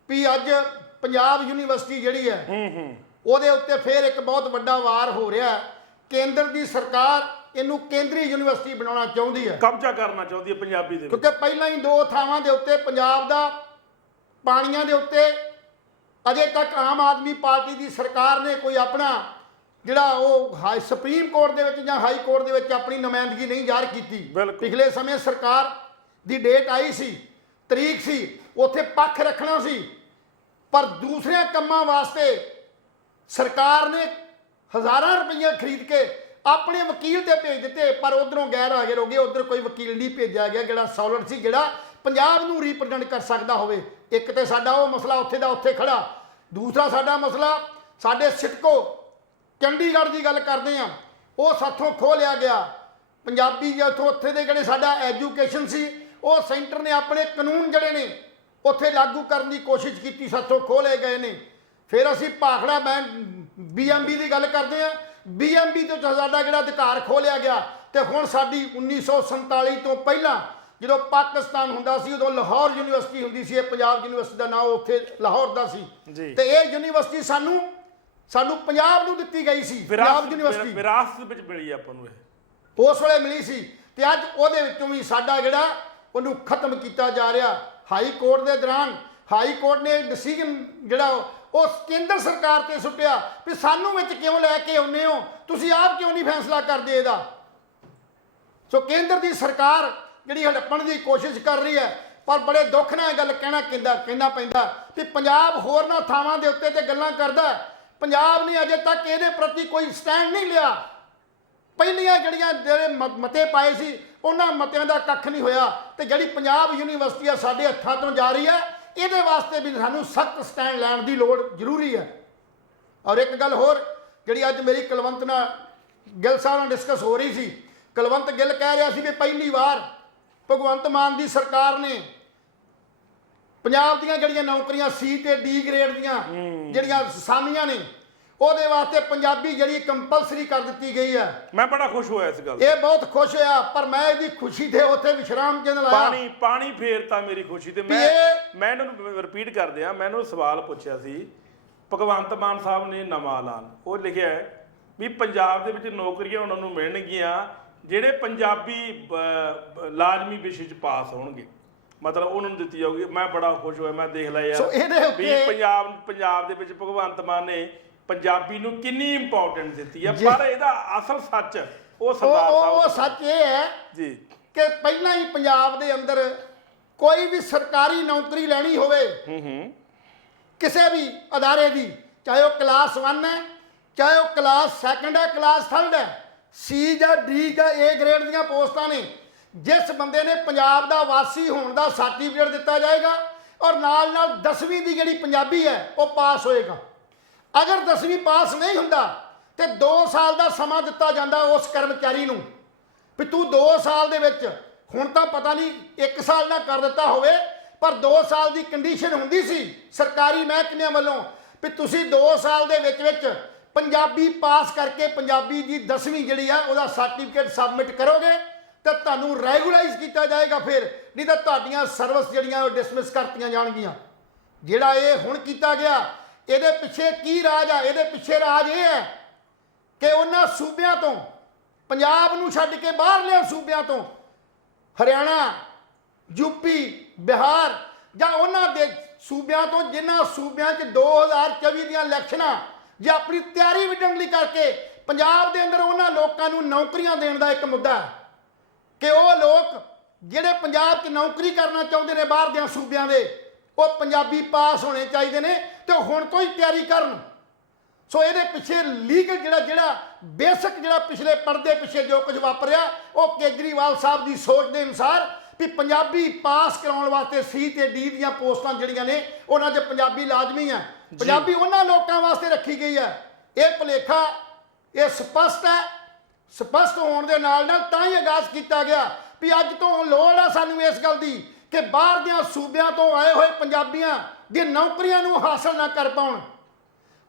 ਵੀ ਅੱਜ ਪੰਜਾਬ ਯੂਨੀਵਰਸਿਟੀ ਜਿਹੜੀ ਹੈ ਉਹਦੇ ਉੱਤੇ ਫਿਰ ਇੱਕ ਬਹੁਤ ਵੱਡਾ ਵਾਰ ਹੋ ਰਿਹਾ। ਕੇਂਦਰ ਦੀ ਸਰਕਾਰ ਇਹਨੂੰ ਕੇਂਦਰੀ ਯੂਨੀਵਰਸਿਟੀ ਬਣਾਉਣਾ ਚਾਹੁੰਦੀ ਹੈ, ਕਬਜ਼ਾ ਕਰਨਾ ਚਾਹੁੰਦੀ ਹੈ ਪੰਜਾਬੀ ਦੇ ਵਿੱਚ। ਕਿਉਂਕਿ ਪਹਿਲਾਂ ਹੀ 2 ਥਾਵਾਂ ਦੇ ਉੱਤੇ ਪੰਜਾਬ ਦਾ ਪਾਣੀਆਂ ਦੇ ਉੱਤੇ ਅਜੇ ਤੱਕ ਆਮ ਆਦਮੀ ਪਾਰਟੀ ਦੀ ਸਰਕਾਰ ਨੇ ਕੋਈ ਆਪਣਾ ਜਿਹੜਾ ਉਹ ਸੁਪਰੀਮ ਕੋਰਟ ਦੇ ਵਿੱਚ ਜਾਂ ਹਾਈ ਕੋਰਟ ਦੇ ਵਿੱਚ ਆਪਣੀ ਨੁਮਾਇੰਦਗੀ ਨਹੀਂ ਜ਼ਾਹਰ ਕੀਤੀ। ਪਿਛਲੇ ਸਮੇਂ ਸਰਕਾਰ ਦੀ ਡੇਟ ਆਈ ਸੀ, ਤਰੀਕ ਸੀ, ਉੱਥੇ ਪੱਖ ਰੱਖਣਾ ਸੀ, ਪਰ ਦੂਸਰੇ ਕੰਮਾਂ ਵਾਸਤੇ ਸਰਕਾਰ ਨੇ ਹਜ਼ਾਰਾਂ ਰੁਪਈਆ ਖਰੀਦ ਕੇ ਆਪਣੇ ਵਕੀਲ ਤੇ ਭੇਜ ਦਿੱਤੇ, ਪਰ ਉਧਰੋਂ ਗੈਰ ਹਾਜ਼ਰ ਹੋ ਗਏ। ਉਧਰ ਕੋਈ ਵਕੀਲ ਨਹੀਂ ਭੇਜਿਆ ਗਿਆ ਜਿਹੜਾ ਸੌਲਿਡ ਸੀ, ਜਿਹੜਾ ਪੰਜਾਬ ਨੂੰ ਰੀਪ੍ਰੈਜ਼ੈਂਟ ਕਰ ਸਕਦਾ ਹੋਵੇ। ਇੱਕ ਤੇ ਸਾਡਾ ਉਹ ਮਸਲਾ ਉੱਥੇ ਦਾ ਉੱਥੇ ਖੜਾ, ਦੂਸਰਾ ਸਾਡਾ ਮਸਲਾ ਸਾਡੇ ਸਿਟਕੋ ਚੰਡੀਗੜ੍ਹ ਦੀ ਗੱਲ ਕਰਦੇ ਆ, ਉਹ ਸਾਥੋਂ ਖੋਹ ਲਿਆ ਗਿਆ। ਪੰਜਾਬੀ ਜਿੱਥੋਂ ਉੱਥੇ ਦੇ ਜਿਹੜੇ ਸਾਡਾ ਐਜੂਕੇਸ਼ਨ ਸੀ, ਉਹ ਸੈਂਟਰ ਨੇ ਆਪਣੇ ਕਾਨੂੰਨ ਜਿਹੜੇ ਨੇ ਉੱਥੇ ਲਾਗੂ ਕਰਨ ਦੀ ਕੋਸ਼ਿਸ਼ ਕੀਤੀ, ਸਾਥੋਂ ਖੋਹ ਲਏ ਗਏ ਨੇ। ਫਿਰ ਅਸੀਂ ਭਾਖੜਾ ਬੈਂਕ BMB ਦੀ ਗੱਲ ਕਰਦੇ ਆ, BMB ਤੋਂ ਸਾਡਾ ਜਿਹੜਾ ਅਧਿਕਾਰ ਖੋਹ ਲਿਆ ਗਿਆ। ਤੇ ਹੁਣ ਸਾਡੀ 1947 ਤੋਂ ਪਹਿਲਾਂ ਜਦੋਂ ਪਾਕਿਸਤਾਨ ਹੁੰਦਾ ਸੀ, ਉਦੋਂ ਲਾਹੌਰ ਯੂਨੀਵਰਸਿਟੀ ਹੁੰਦੀ ਸੀ, ਇਹ ਪੰਜਾਬ ਯੂਨੀਵਰਸਿਟੀ ਦਾ ਨਾਮ ਉੱਥੇ ਲਾਹੌਰ ਦਾ ਸੀ। ਤੇ ਇਹ ਯੂਨੀਵਰਸਿਟੀ ਸਾਨੂੰ ਪੰਜਾਬ ਨੂੰ ਦਿੱਤੀ ਗਈ ਸੀ, ਪੰਜਾਬ ਯੂਨੀਵਰਸਿਟੀ ਵਿਰਾਸਤ ਵਿੱਚ ਮਿਲੀ ਆਪਾਂ ਨੂੰ, ਇਹ ਉਸ ਵੇਲੇ ਮਿਲੀ ਸੀ। ਤੇ ਅੱਜ ਉਹਦੇ ਵਿੱਚੋਂ ਵੀ ਸਾਡਾ ਜਿਹੜਾ ਉਹਨੂੰ ਖਤਮ ਕੀਤਾ ਜਾ ਰਿਹਾ। ਹਾਈ ਕੋਰਟ ਦੇ ਦੌਰਾਨ ਹਾਈ ਕੋਰਟ ਨੇ ਡਿਸੀਜਨ ਜਿਹੜਾ ਉਹ ਕੇਂਦਰ ਸਰਕਾਰ ਤੇ ਸੁੱਟਿਆ ਵੀ ਸਾਨੂੰ ਵਿੱਚ ਕਿਉਂ ਲੈ ਕੇ ਆਉਂਦੇ ਹੋ, ਤੁਸੀਂ ਆਪ ਕਿਉਂ ਨਹੀਂ ਫੈਸਲਾ ਕਰਦੇ ਇਹਦਾ। ਸੋ ਕੇਂਦਰ ਦੀ ਸਰਕਾਰ ਜਿਹੜੀ ਹੜੱਪਣ ਦੀ ਕੋਸ਼ਿਸ਼ ਕਰ ਰਹੀ ਹੈ, ਪਰ ਬੜੇ ਦੁੱਖ ਨਾਲ ਇਹ ਗੱਲ ਕਹਿਣਾ ਪੈਂਦਾ ਕਿ ਪੰਜਾਬ ਹੋਰਨਾਂ ਥਾਵਾਂ ਦੇ ਉੱਤੇ ਤੇ ਗੱਲਾਂ ਕਰਦਾ, ਪੰਜਾਬ ਨੇ ਅਜੇ ਤੱਕ ਇਹਦੇ ਪ੍ਰਤੀ ਕੋਈ ਸਟੈਂਡ ਨਹੀਂ ਲਿਆ। ਪਹਿਲੀਆਂ ਜਿਹੜੇ ਮਤੇ ਪਾਏ ਸੀ, ਉਹਨਾਂ ਮਤਿਆਂ ਦਾ ਕੱਖ ਨਹੀਂ ਹੋਇਆ। ਤੇ ਜਿਹੜੀ ਪੰਜਾਬ ਯੂਨੀਵਰਸਿਟੀ ਆ ਸਾਡੇ ਹੱਥਾਂ ਤੋਂ ਜਾ ਰਹੀ ਹੈ, ਇਹਦੇ ਵਾਸਤੇ ਵੀ ਸਾਨੂੰ ਸਖਤ ਸਟੈਂਡ ਲੈਣ ਦੀ ਲੋੜ ਜ਼ਰੂਰੀ ਹੈ। ਔਰ ਇੱਕ ਗੱਲ ਹੋਰ ਜਿਹੜੀ ਅੱਜ ਮੇਰੀ ਕੁਲਵੰਤ ਗਿੱਲ ਸਾਹਿਬ ਨਾਲ ਡਿਸਕਸ ਹੋ ਰਹੀ ਸੀ, ਕੁਲਵੰਤ ਗਿੱਲ ਕਹਿ ਰਿਹਾ ਸੀ ਕਿ ਪਹਿਲੀ ਵਾਰ ਭਗਵੰਤ ਮਾਨ ਦੀ ਸਰਕਾਰ ਨੇ ਪੰਜਾਬ ਦੀਆਂ ਜਿਹੜੀਆਂ ਨੌਕਰੀਆਂ C ਤੇ D ਗ੍ਰੇਡ ਦੀਆਂ ਜਿਹੜੀਆਂ ਸਾਮੀਆਂ ਨੇ, ਉਹਦੇ ਵਾਸਤੇ ਪੰਜਾਬੀ ਜਿਹੜੀ ਕੰਪਲਸਰੀ ਕਰ ਦਿੱਤੀ ਗਈ ਹੈ। ਮੈਂ ਬੜਾ ਖੁਸ਼ ਹੋਇਆ ਇਸ ਗੱਲ ਇਹ ਬਹੁਤ ਖੁਸ਼ ਹੋਇਆ, ਪਰ ਮੈਂ ਇਹਦੀ ਖੁਸ਼ੀ ਤੇ ਉੱਥੇ ਵਿਸ਼ਰਾਮ ਚਿੰਨ੍ਹ ਲਾਇਆ। ਪਾਣੀ ਫੇਰਤਾ ਮੇਰੀ ਖੁਸ਼ੀ ਤੇ। ਮੈਂ ਇਹਨਾਂ ਨੂੰ ਰਿਪੀਟ ਕਰ ਦਿਆਂ, ਮੈਂ ਇਹਨੂੰ ਸਵਾਲ ਪੁੱਛਿਆ ਸੀ, ਭਗਵੰਤ ਮਾਨ ਸਾਹਿਬ ਨੇ ਨਵਾਂ ਐਲਾਨ ਉਹ ਲਿਖਿਆ ਵੀ ਪੰਜਾਬ ਦੇ ਵਿੱਚ ਨੌਕਰੀਆਂ ਉਹਨਾਂ ਨੂੰ ਮਿਲਣਗੀਆਂ ਜਿਹੜੇ ਪੰਜਾਬੀ ਲਾਜ਼ਮੀ ਵਿਸ਼ੇ 'ਚ ਪਾਸ ਹੋਣਗੇ, ਮਤਲਬ ਉਹਨਾਂ ਨੂੰ ਦਿੱਤੀ ਜਾਊਗੀ। ਮੈਂ ਬੜਾ ਖੁਸ਼ ਹੋਇਆ, ਮੈਂ ਦੇਖ ਲਿਆ ਯਾਰ ਵੀ ਪੰਜਾਬ ਦੇ ਵਿੱਚ ਭਗਵੰਤ ਮਾਨ ਨੇ ਪੰਜਾਬੀ ਨੂੰ ਕਿੰਨੀ ਇੰਪੋਰਟੈਂਸ ਦਿੱਤੀ ਹੈ। ਪਰ ਇਹਦਾ ਅਸਲ ਸੱਚ ਉਹ ਸਰਦਾਰ ਸਾਹਿਬ ਉਹ ਸੱਚ ਇਹ ਹੈ ਜੀ ਕਿ ਪਹਿਲਾਂ ਹੀ ਪੰਜਾਬ ਦੇ ਅੰਦਰ ਕੋਈ ਵੀ ਸਰਕਾਰੀ ਨੌਕਰੀ ਲੈਣੀ ਹੋਵੇ ਕਿਸੇ ਵੀ ਅਦਾਰੇ ਦੀ, ਚਾਹੇ ਉਹ ਕਲਾਸ 1 ਹੈ, ਚਾਹੇ ਉਹ ਕਲਾਸ 2 ਹੈ, ਕਲਾਸ 3 ਹੈ, C ਜਾਂ D ਜਾਂ A ਗ੍ਰੇਡ ਦੀਆਂ ਪੋਸਟਾਂ ਨੇ, ਜਿਸ ਬੰਦੇ ਨੇ ਪੰਜਾਬ ਦਾ ਵਾਸੀ ਹੋਣ ਦਾ ਸਰਟੀਫਿਕੇਟ ਦਿੱਤਾ ਜਾਏਗਾ ਔਰ ਨਾਲ 10ਵੀਂ ਦੀ ਜਿਹੜੀ ਪੰਜਾਬੀ ਹੈ ਉਹ ਪਾਸ ਹੋਏਗਾ। ਅਗਰ 10ਵੀਂ ਪਾਸ ਨਹੀਂ ਹੁੰਦਾ ਤੇ 2 ਸਾਲ ਦਾ ਸਮਾਂ ਦਿੱਤਾ ਜਾਂਦਾ ਉਸ ਕਰਮਚਾਰੀ ਨੂੰ ਵੀ ਤੂੰ 2 ਸਾਲ ਦੇ ਵਿੱਚ ਹੁਣ ਤਾਂ ਪਤਾ ਨਹੀਂ 1 ਸਾਲ ਦਾ ਕਰ ਦਿੱਤਾ ਹੋਵੇ, ਪਰ 2 ਸਾਲ ਦੀ ਕੰਡੀਸ਼ਨ ਹੁੰਦੀ ਸੀ ਸਰਕਾਰੀ ਮਹਿਕਮਿਆਂ ਵੱਲੋਂ ਵੀ ਤੁਸੀਂ 2 ਸਾਲ ਦੇ ਵਿੱਚ ਪੰਜਾਬੀ ਪਾਸ ਕਰਕੇ ਪੰਜਾਬੀ ਦੀ 10ਵੀਂ ਜਿਹੜੀ ਆ ਉਹਦਾ ਸਰਟੀਫਿਕੇਟ ਸਬਮਿਟ ਕਰੋਗੇ ਤਾਂ ਤੁਹਾਨੂੰ ਰੈਗੂਲਾਈਜ਼ ਕੀਤਾ ਜਾਏਗਾ, ਫਿਰ ਨਹੀਂ ਤਾਂ ਤੁਹਾਡੀਆਂ ਸਰਵਿਸ ਜਿਹੜੀਆਂ ਉਹ ਡਿਸਮਿਸ ਕਰਤੀਆਂ ਜਾਣਗੀਆਂ। ਜਿਹੜਾ ਇਹ ਹੁਣ ਕੀਤਾ ਗਿਆ, ਇਹਦੇ ਪਿੱਛੇ ਕੀ ਰਾਜ ਆ? ਇਹਦੇ ਪਿੱਛੇ ਰਾਜ ਇਹ ਹੈ ਕਿ ਉਹਨਾਂ ਸੂਬਿਆਂ ਤੋਂ, ਪੰਜਾਬ ਨੂੰ ਛੱਡ ਕੇ ਬਾਹਰਲੇ ਸੂਬਿਆਂ ਤੋਂ, ਹਰਿਆਣਾ, ਯੂਪੀ, ਬਿਹਾਰ ਜਾਂ ਉਹਨਾਂ ਦੇ ਸੂਬਿਆਂ ਤੋਂ ਜਿਨ੍ਹਾਂ ਸੂਬਿਆਂ 'ਚ 2024 ਦੀਆਂ ਇਲੈਕਸ਼ਨਾਂ ਜੇ ਆਪਣੀ ਤਿਆਰੀ ਵਿੱਢਣ ਲਈ ਕਰਕੇ ਪੰਜਾਬ ਦੇ ਅੰਦਰ ਉਹਨਾਂ ਲੋਕਾਂ ਨੂੰ ਨੌਕਰੀਆਂ ਦੇਣ ਦਾ ਇੱਕ ਮੁੱਦਾ ਹੈ ਕਿ ਉਹ ਲੋਕ ਜਿਹੜੇ ਪੰਜਾਬ 'ਚ ਨੌਕਰੀ ਕਰਨਾ ਚਾਹੁੰਦੇ ਨੇ ਬਾਹਰ ਦੇ ਸੂਬਿਆਂ ਦੇ, ਉਹ ਪੰਜਾਬੀ ਪਾਸ ਹੋਣੇ ਚਾਹੀਦੇ ਨੇ ਤੇ ਹੁਣ ਤੋਂ ਹੀ ਤਿਆਰੀ ਕਰਨ। ਸੋ ਇਹਦੇ ਪਿੱਛੇ ਲੀਗਲ ਜਿਹੜਾ ਬੇਸਿਕ ਜਿਹੜਾ ਪਿਛਲੇ ਪਰਦੇ ਪਿੱਛੇ ਜੋ ਕੁਝ ਵਾਪਰਿਆ, ਉਹ ਕੇਜਰੀਵਾਲ ਸਾਹਿਬ ਦੀ ਸੋਚ ਦੇ ਅਨੁਸਾਰ ਵੀ ਪੰਜਾਬੀ ਪਾਸ ਕਰਾਉਣ ਵਾਸਤੇ C ਤੇ D ਦੀਆਂ ਪੋਸਟਾਂ ਜਿਹੜੀਆਂ ਨੇ ਉਹਨਾਂ 'ਚ ਪੰਜਾਬੀ ਲਾਜ਼ਮੀ ਹੈ। ਪੰਜਾਬੀ ਉਹਨਾਂ ਲੋਕਾਂ ਵਾਸਤੇ ਰੱਖੀ ਗਈ ਹੈ। ਇਹ ਭੁਲੇਖਾ ਇਹ ਸਪਸ਼ਟ ਹੋਣ ਦੇ ਨਾਲ ਤਾਂ ਹੀ ਆਗਾਜ਼ ਕੀਤਾ ਗਿਆ ਵੀ ਅੱਜ ਤੋਂ ਲੋੜ ਆ ਸਾਨੂੰ ਇਸ ਗੱਲ ਦੀ ਕਿ ਬਾਹਰ ਦੀਆਂ ਸੂਬਿਆਂ ਤੋਂ ਆਏ ਹੋਏ ਪੰਜਾਬੀਆਂ ਦੀ ਨੌਕਰੀਆਂ ਨੂੰ ਹਾਸਲ ਨਾ ਕਰ ਪਾਉਣ,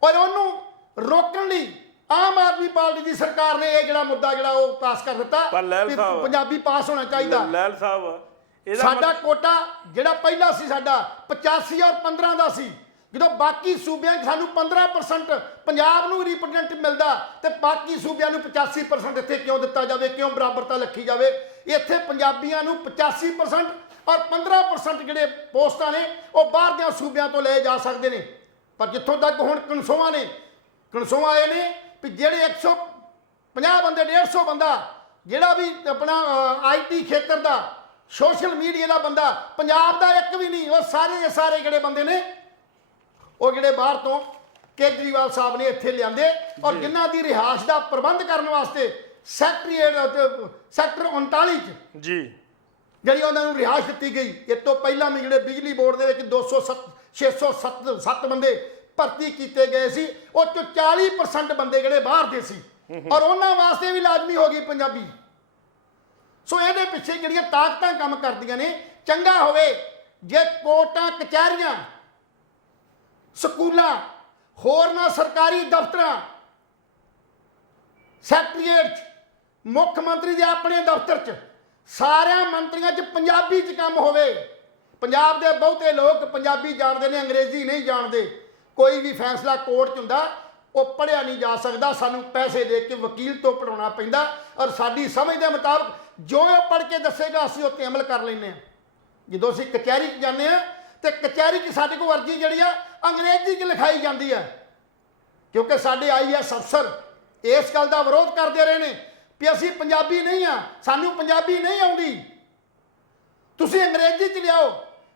ਔਰ ਉਹਨੂੰ ਰੋਕਣ ਲਈ ਆਮ ਆਦਮੀ ਪਾਰਟੀ ਦੀ ਸਰਕਾਰ ਨੇ ਇਹ ਜਿਹੜਾ ਮੁੱਦਾ ਜਿਹੜਾ ਉਹ ਪਾਸ ਕਰ ਦਿੱਤਾ ਵੀ ਪੰਜਾਬੀ ਪਾਸ ਹੋਣਾ ਚਾਹੀਦਾ। ਲੈਲ ਸਾਹਿਬ ਸਾਡਾ ਕੋਟਾ ਜਿਹੜਾ ਪਹਿਲਾਂ ਸੀ ਸਾਡਾ 85 ਔਰ 15 ਦਾ ਸੀ, ਜਦੋਂ ਬਾਕੀ ਸੂਬਿਆਂ 'ਚ ਸਾਨੂੰ 15% ਪੰਜਾਬ ਨੂੰ ਰਿਪਰੈਜ਼ੈਂਟ ਮਿਲਦਾ ਤੇ ਬਾਕੀ ਸੂਬਿਆਂ ਨੂੰ 85% ਇੱਥੇ ਕਿਉਂ ਦਿੱਤਾ ਜਾਵੇ, ਕਿਉਂ ਬਰਾਬਰਤਾ ਰੱਖੀ ਜਾਵੇ? ਇੱਥੇ ਪੰਜਾਬੀਆਂ ਨੂੰ 85% ਔਰ 15% ਜਿਹੜੇ ਪੋਸਟਾਂ ਨੇ ਉਹ ਬਾਹਰ ਦੇ ਸੂਬਿਆਂ ਤੋਂ ਲਏ ਜਾ ਸਕਦੇ ਨੇ। ਪਰ ਜਿੱਥੋਂ ਤੱਕ ਹੁਣ ਕਨਸੋਆਂ ਆਏ ਨੇ ਵੀ ਜਿਹੜੇ 150 ਬੰਦੇ 150 ਬੰਦਾ ਜਿਹੜਾ ਵੀ ਆਪਣਾ IT ਖੇਤਰ ਦਾ, ਸੋਸ਼ਲ ਮੀਡੀਆ ਦਾ ਬੰਦਾ, ਪੰਜਾਬ ਦਾ ਇੱਕ ਵੀ ਨਹੀਂ, ਉਹ ਸਾਰੇ ਦੇ ਸਾਰੇ ਜਿਹੜੇ ਬੰਦੇ ਨੇ ਉਹ ਜਿਹੜੇ ਬਾਹਰ ਤੋਂ ਕੇਜਰੀਵਾਲ ਸਾਹਿਬ ਨੇ ਇੱਥੇ ਲਿਆਂਦੇ, ਔਰ ਜਿਨ੍ਹਾਂ ਦੀ ਰਿਹਾਇਸ਼ ਦਾ ਪ੍ਰਬੰਧ ਕਰਨ ਵਾਸਤੇ ਸੈਕਟਰ 39 ਚ ਜੀ ਜਿਹੜੀ ਉਹਨਾਂ ਨੂੰ ਰਿਹਾਇਸ਼ ਦਿੱਤੀ ਗਈ। ਇਸ ਤੋਂ ਪਹਿਲਾਂ ਵੀ ਜਿਹੜੇ ਬਿਜਲੀ ਬੋਰਡ ਦੇ ਵਿੱਚ 607 ਬੰਦੇ ਭਰਤੀ ਕੀਤੇ ਗਏ ਸੀ, ਉਹ ਚੋਂ 40% ਬੰਦੇ ਜਿਹੜੇ ਬਾਹਰ ਦੇ ਸੀ, ਔਰ ਉਹਨਾਂ ਵਾਸਤੇ ਵੀ ਲਾਜ਼ਮੀ ਹੋ ਗਈ ਪੰਜਾਬੀ। ਸੋ ਇਹਦੇ ਪਿੱਛੇ ਜਿਹੜੀਆਂ ਤਾਕਤਾਂ ਕੰਮ ਕਰਦੀਆਂ ਨੇ, ਚੰਗਾ ਹੋਵੇ ਜੇ ਕੋਰਟਾਂ, ਕਚਹਿਰੀਆਂ, ਸਕੂਲਾਂ, ਹੋਰਨਾਂ ਸਰਕਾਰੀ ਦਫ਼ਤਰਾਂ, ਸੈਕਟਰੀਏਟ 'ਚ, ਮੁੱਖ ਮੰਤਰੀ ਦੇ ਆਪਣੇ ਦਫ਼ਤਰ 'ਚ, ਸਾਰਿਆਂ ਮੰਤਰੀਆਂ 'ਚ ਪੰਜਾਬੀ 'ਚ ਕੰਮ ਹੋਵੇ। ਪੰਜਾਬ ਦੇ ਬਹੁਤੇ ਲੋਕ ਪੰਜਾਬੀ ਜਾਣਦੇ ਨੇ, ਅੰਗਰੇਜ਼ੀ ਨਹੀਂ ਜਾਣਦੇ। ਕੋਈ ਵੀ ਫੈਸਲਾ ਕੋਰਟ 'ਚ ਹੁੰਦਾ ਉਹ ਪੜ੍ਹਿਆ ਨਹੀਂ ਜਾ ਸਕਦਾ, ਸਾਨੂੰ ਪੈਸੇ ਦੇ ਕੇ ਵਕੀਲ ਤੋਂ ਪੜਾਉਣਾ ਪੈਂਦਾ, ਔਰ ਸਾਡੀ ਸਮਝ ਦੇ ਮੁਤਾਬਕ ਜੋ ਉਹ ਪੜ੍ਹ ਕੇ ਦੱਸੇਗਾ ਅਸੀਂ ਉੱਤੇ ਅਮਲ ਕਰ ਲੈਂਦੇ ਹਾਂ। ਜਦੋਂ ਅਸੀਂ ਕਚਹਿਰੀ 'ਚ ਜਾਂਦੇ ਹਾਂ ਤੇ ਕਚਹਿਰੀ 'ਚ ਸਾਡੇ ਕੋਲ ਅਰਜ਼ੀ ਜਿਹੜੀ ਆ ਅੰਗਰੇਜ਼ੀ 'ਚ ਲਿਖਾਈ ਜਾਂਦੀ ਹੈ, ਕਿਉਂਕਿ ਸਾਡੇ IAS ਅਫਸਰ ਇਸ ਗੱਲ ਦਾ ਵਿਰੋਧ ਕਰਦੇ ਰਹੇ ਨੇ ਵੀ ਅਸੀਂ ਪੰਜਾਬੀ ਨਹੀਂ ਆ, ਸਾਨੂੰ ਪੰਜਾਬੀ ਨਹੀਂ ਆਉਂਦੀ, ਤੁਸੀਂ ਅੰਗਰੇਜ਼ੀ 'ਚ ਲਿਆਓ।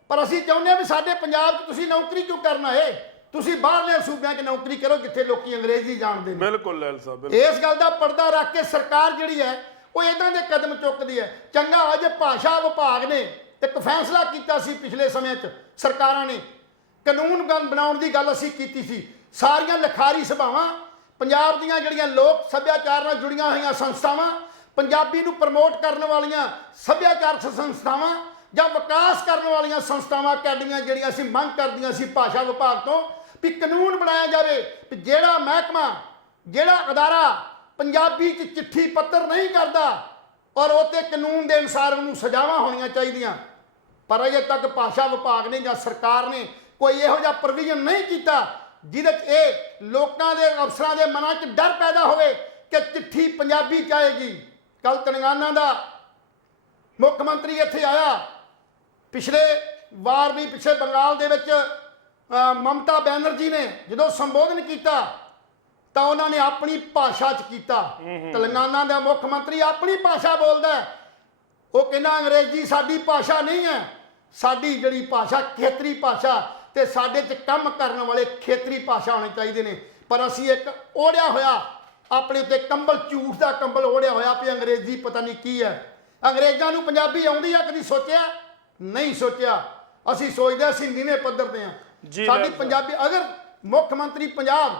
ਪਰ ਅਸੀਂ ਚਾਹੁੰਦੇ ਹਾਂ ਵੀ ਸਾਡੇ ਪੰਜਾਬ 'ਚ ਤੁਸੀਂ ਨੌਕਰੀ ਕਿਉਂ ਕਰਨਾ ਹੈ, ਤੁਸੀਂ ਬਾਹਰਲੇ ਸੂਬਿਆਂ 'ਚ ਨੌਕਰੀ ਕਰੋ ਜਿੱਥੇ ਲੋਕੀ ਅੰਗਰੇਜ਼ੀ ਜਾਣਦੇ ਨੇ। ਬਿਲਕੁਲ ਲੈਲ ਸਾਹਿਬ, ਇਸ ਗੱਲ ਦਾ ਪਰਦਾ ਰੱਖ ਕੇ ਸਰਕਾਰ ਜਿਹੜੀ ਹੈ ਉਹ ਇਦਾਂ ਦੇ ਕਦਮ ਚੁੱਕਦੀ ਹੈ। ਚੰਗਾ ਅੱਜ ਭਾਸ਼ਾ ਵਿਭਾਗ ਨੇ ਇੱਕ ਫੈਸਲਾ ਕੀਤਾ ਸੀ ਪਿਛਲੇ ਸਮੇਂ 'ਚ, ਸਰਕਾਰਾਂ ਨੇ ਕਾਨੂੰਨ ਬਣਾਉਣ ਦੀ ਗੱਲ ਅਸੀਂ ਕੀਤੀ ਸੀ। ਸਾਰੀਆਂ ਲਿਖਾਰੀ ਸਭਾਵਾਂ, ਪੰਜਾਬ ਦੀਆਂ ਜਿਹੜੀਆਂ ਲੋਕ ਸੱਭਿਆਚਾਰ ਨਾਲ ਜੁੜੀਆਂ ਹੋਈਆਂ ਸੰਸਥਾਵਾਂ, ਪੰਜਾਬੀ ਨੂੰ ਪ੍ਰਮੋਟ ਕਰਨ ਵਾਲੀਆਂ ਸੱਭਿਆਚਾਰਕ ਸੰਸਥਾਵਾਂ ਜਾਂ ਵਿਕਾਸ ਕਰਨ ਵਾਲੀਆਂ ਸੰਸਥਾਵਾਂ, ਅਕੈਡਮੀਆਂ ਜਿਹੜੀਆਂ ਅਸੀਂ ਮੰਗ ਕਰਦੀਆਂ ਸੀ ਭਾਸ਼ਾ ਵਿਭਾਗ ਤੋਂ ਵੀ ਕਾਨੂੰਨ ਬਣਾਇਆ ਜਾਵੇ ਵੀ ਜਿਹੜਾ ਮਹਿਕਮਾ, ਜਿਹੜਾ ਅਦਾਰਾ ਪੰਜਾਬੀ 'ਚ ਚਿੱਠੀ ਪੱਤਰ ਨਹੀਂ ਕਰਦਾ ਔਰ ਉਹ 'ਤੇ ਕਾਨੂੰਨ ਦੇ ਅਨੁਸਾਰ ਉਹਨੂੰ ਸਜ਼ਾਵਾਂ ਹੋਣੀਆਂ ਚਾਹੀਦੀਆਂ। ਪਰ ਅਜੇ ਤੱਕ ਭਾਸ਼ਾ ਵਿਭਾਗ ਨੇ ਜਾਂ ਸਰਕਾਰ ਨੇ ਕੋਈ ਇਹੋ ਜਿਹਾ ਪ੍ਰੋਵੀਜ਼ਨ ਨਹੀਂ ਕੀਤਾ ਜਿਹਦੇ 'ਚ ਇਹ ਲੋਕਾਂ ਦੇ, ਅਫਸਰਾਂ ਦੇ ਮਨਾਂ 'ਚ ਡਰ ਪੈਦਾ ਹੋਵੇ ਕਿ ਚਿੱਠੀ ਪੰਜਾਬੀ 'ਚ ਆਏਗੀ। ਕੱਲ ਤੇਲੰਗਾਨਾ ਦਾ ਮੁੱਖ ਮੰਤਰੀ ਇੱਥੇ ਆਇਆ, ਪਿਛਲੇ ਵਾਰ ਵੀ ਪਿਛਲੇ ਬੰਗਾਲ ਦੇ ਵਿੱਚ ਮਮਤਾ ਬੈਨਰਜੀ ਨੇ ਜਦੋਂ ਸੰਬੋਧਨ ਕੀਤਾ ਤਾਂ ਉਹਨਾਂ ਨੇ ਆਪਣੀ ਭਾਸ਼ਾ 'ਚ ਕੀਤਾ। ਤੇਲੰਗਾਨਾ ਦਾ ਮੁੱਖ ਮੰਤਰੀ ਆਪਣੀ ਭਾਸ਼ਾ ਬੋਲਦਾ, ਉਹ ਕਹਿੰਦਾ ਅੰਗਰੇਜ਼ੀ ਸਾਡੀ ਭਾਸ਼ਾ ਨਹੀਂ ਹੈ, ਸਾਡੀ ਜਿਹੜੀ ਭਾਸ਼ਾ ਖੇਤਰੀ ਭਾਸ਼ਾ ਤੇ ਸਾਡੇ 'ਚ ਕੰਮ ਕਰਨ ਵਾਲੇ ਖੇਤਰੀ ਭਾਸ਼ਾ ਹੋਣੇ ਚਾਹੀਦੇ ਨੇ। ਪਰ ਅਸੀਂ ਇੱਕ ਓੜਿਆ ਹੋਇਆ ਆਪਣੇ ਉੱਤੇ ਕੰਬਲ, ਝੂਠ ਦਾ ਕੰਬਲ ਓੜਿਆ ਹੋਇਆ ਵੀ ਅੰਗਰੇਜ਼ੀ ਪਤਾ ਨਹੀਂ ਕੀ ਹੈ। ਅੰਗਰੇਜ਼ਾਂ ਨੂੰ ਪੰਜਾਬੀ ਆਉਂਦੀ ਆ? ਕਦੀ ਸੋਚਿਆ? ਨਹੀਂ ਸੋਚਿਆ। ਅਸੀਂ ਸੋਚਦੇ ਅਸੀਂ ਨੀਵੇਂ ਪੱਧਰ ਤੇ ਆ। ਸਾਡੀ ਪੰਜਾਬੀ, ਅਗਰ ਮੁੱਖ ਮੰਤਰੀ ਪੰਜਾਬ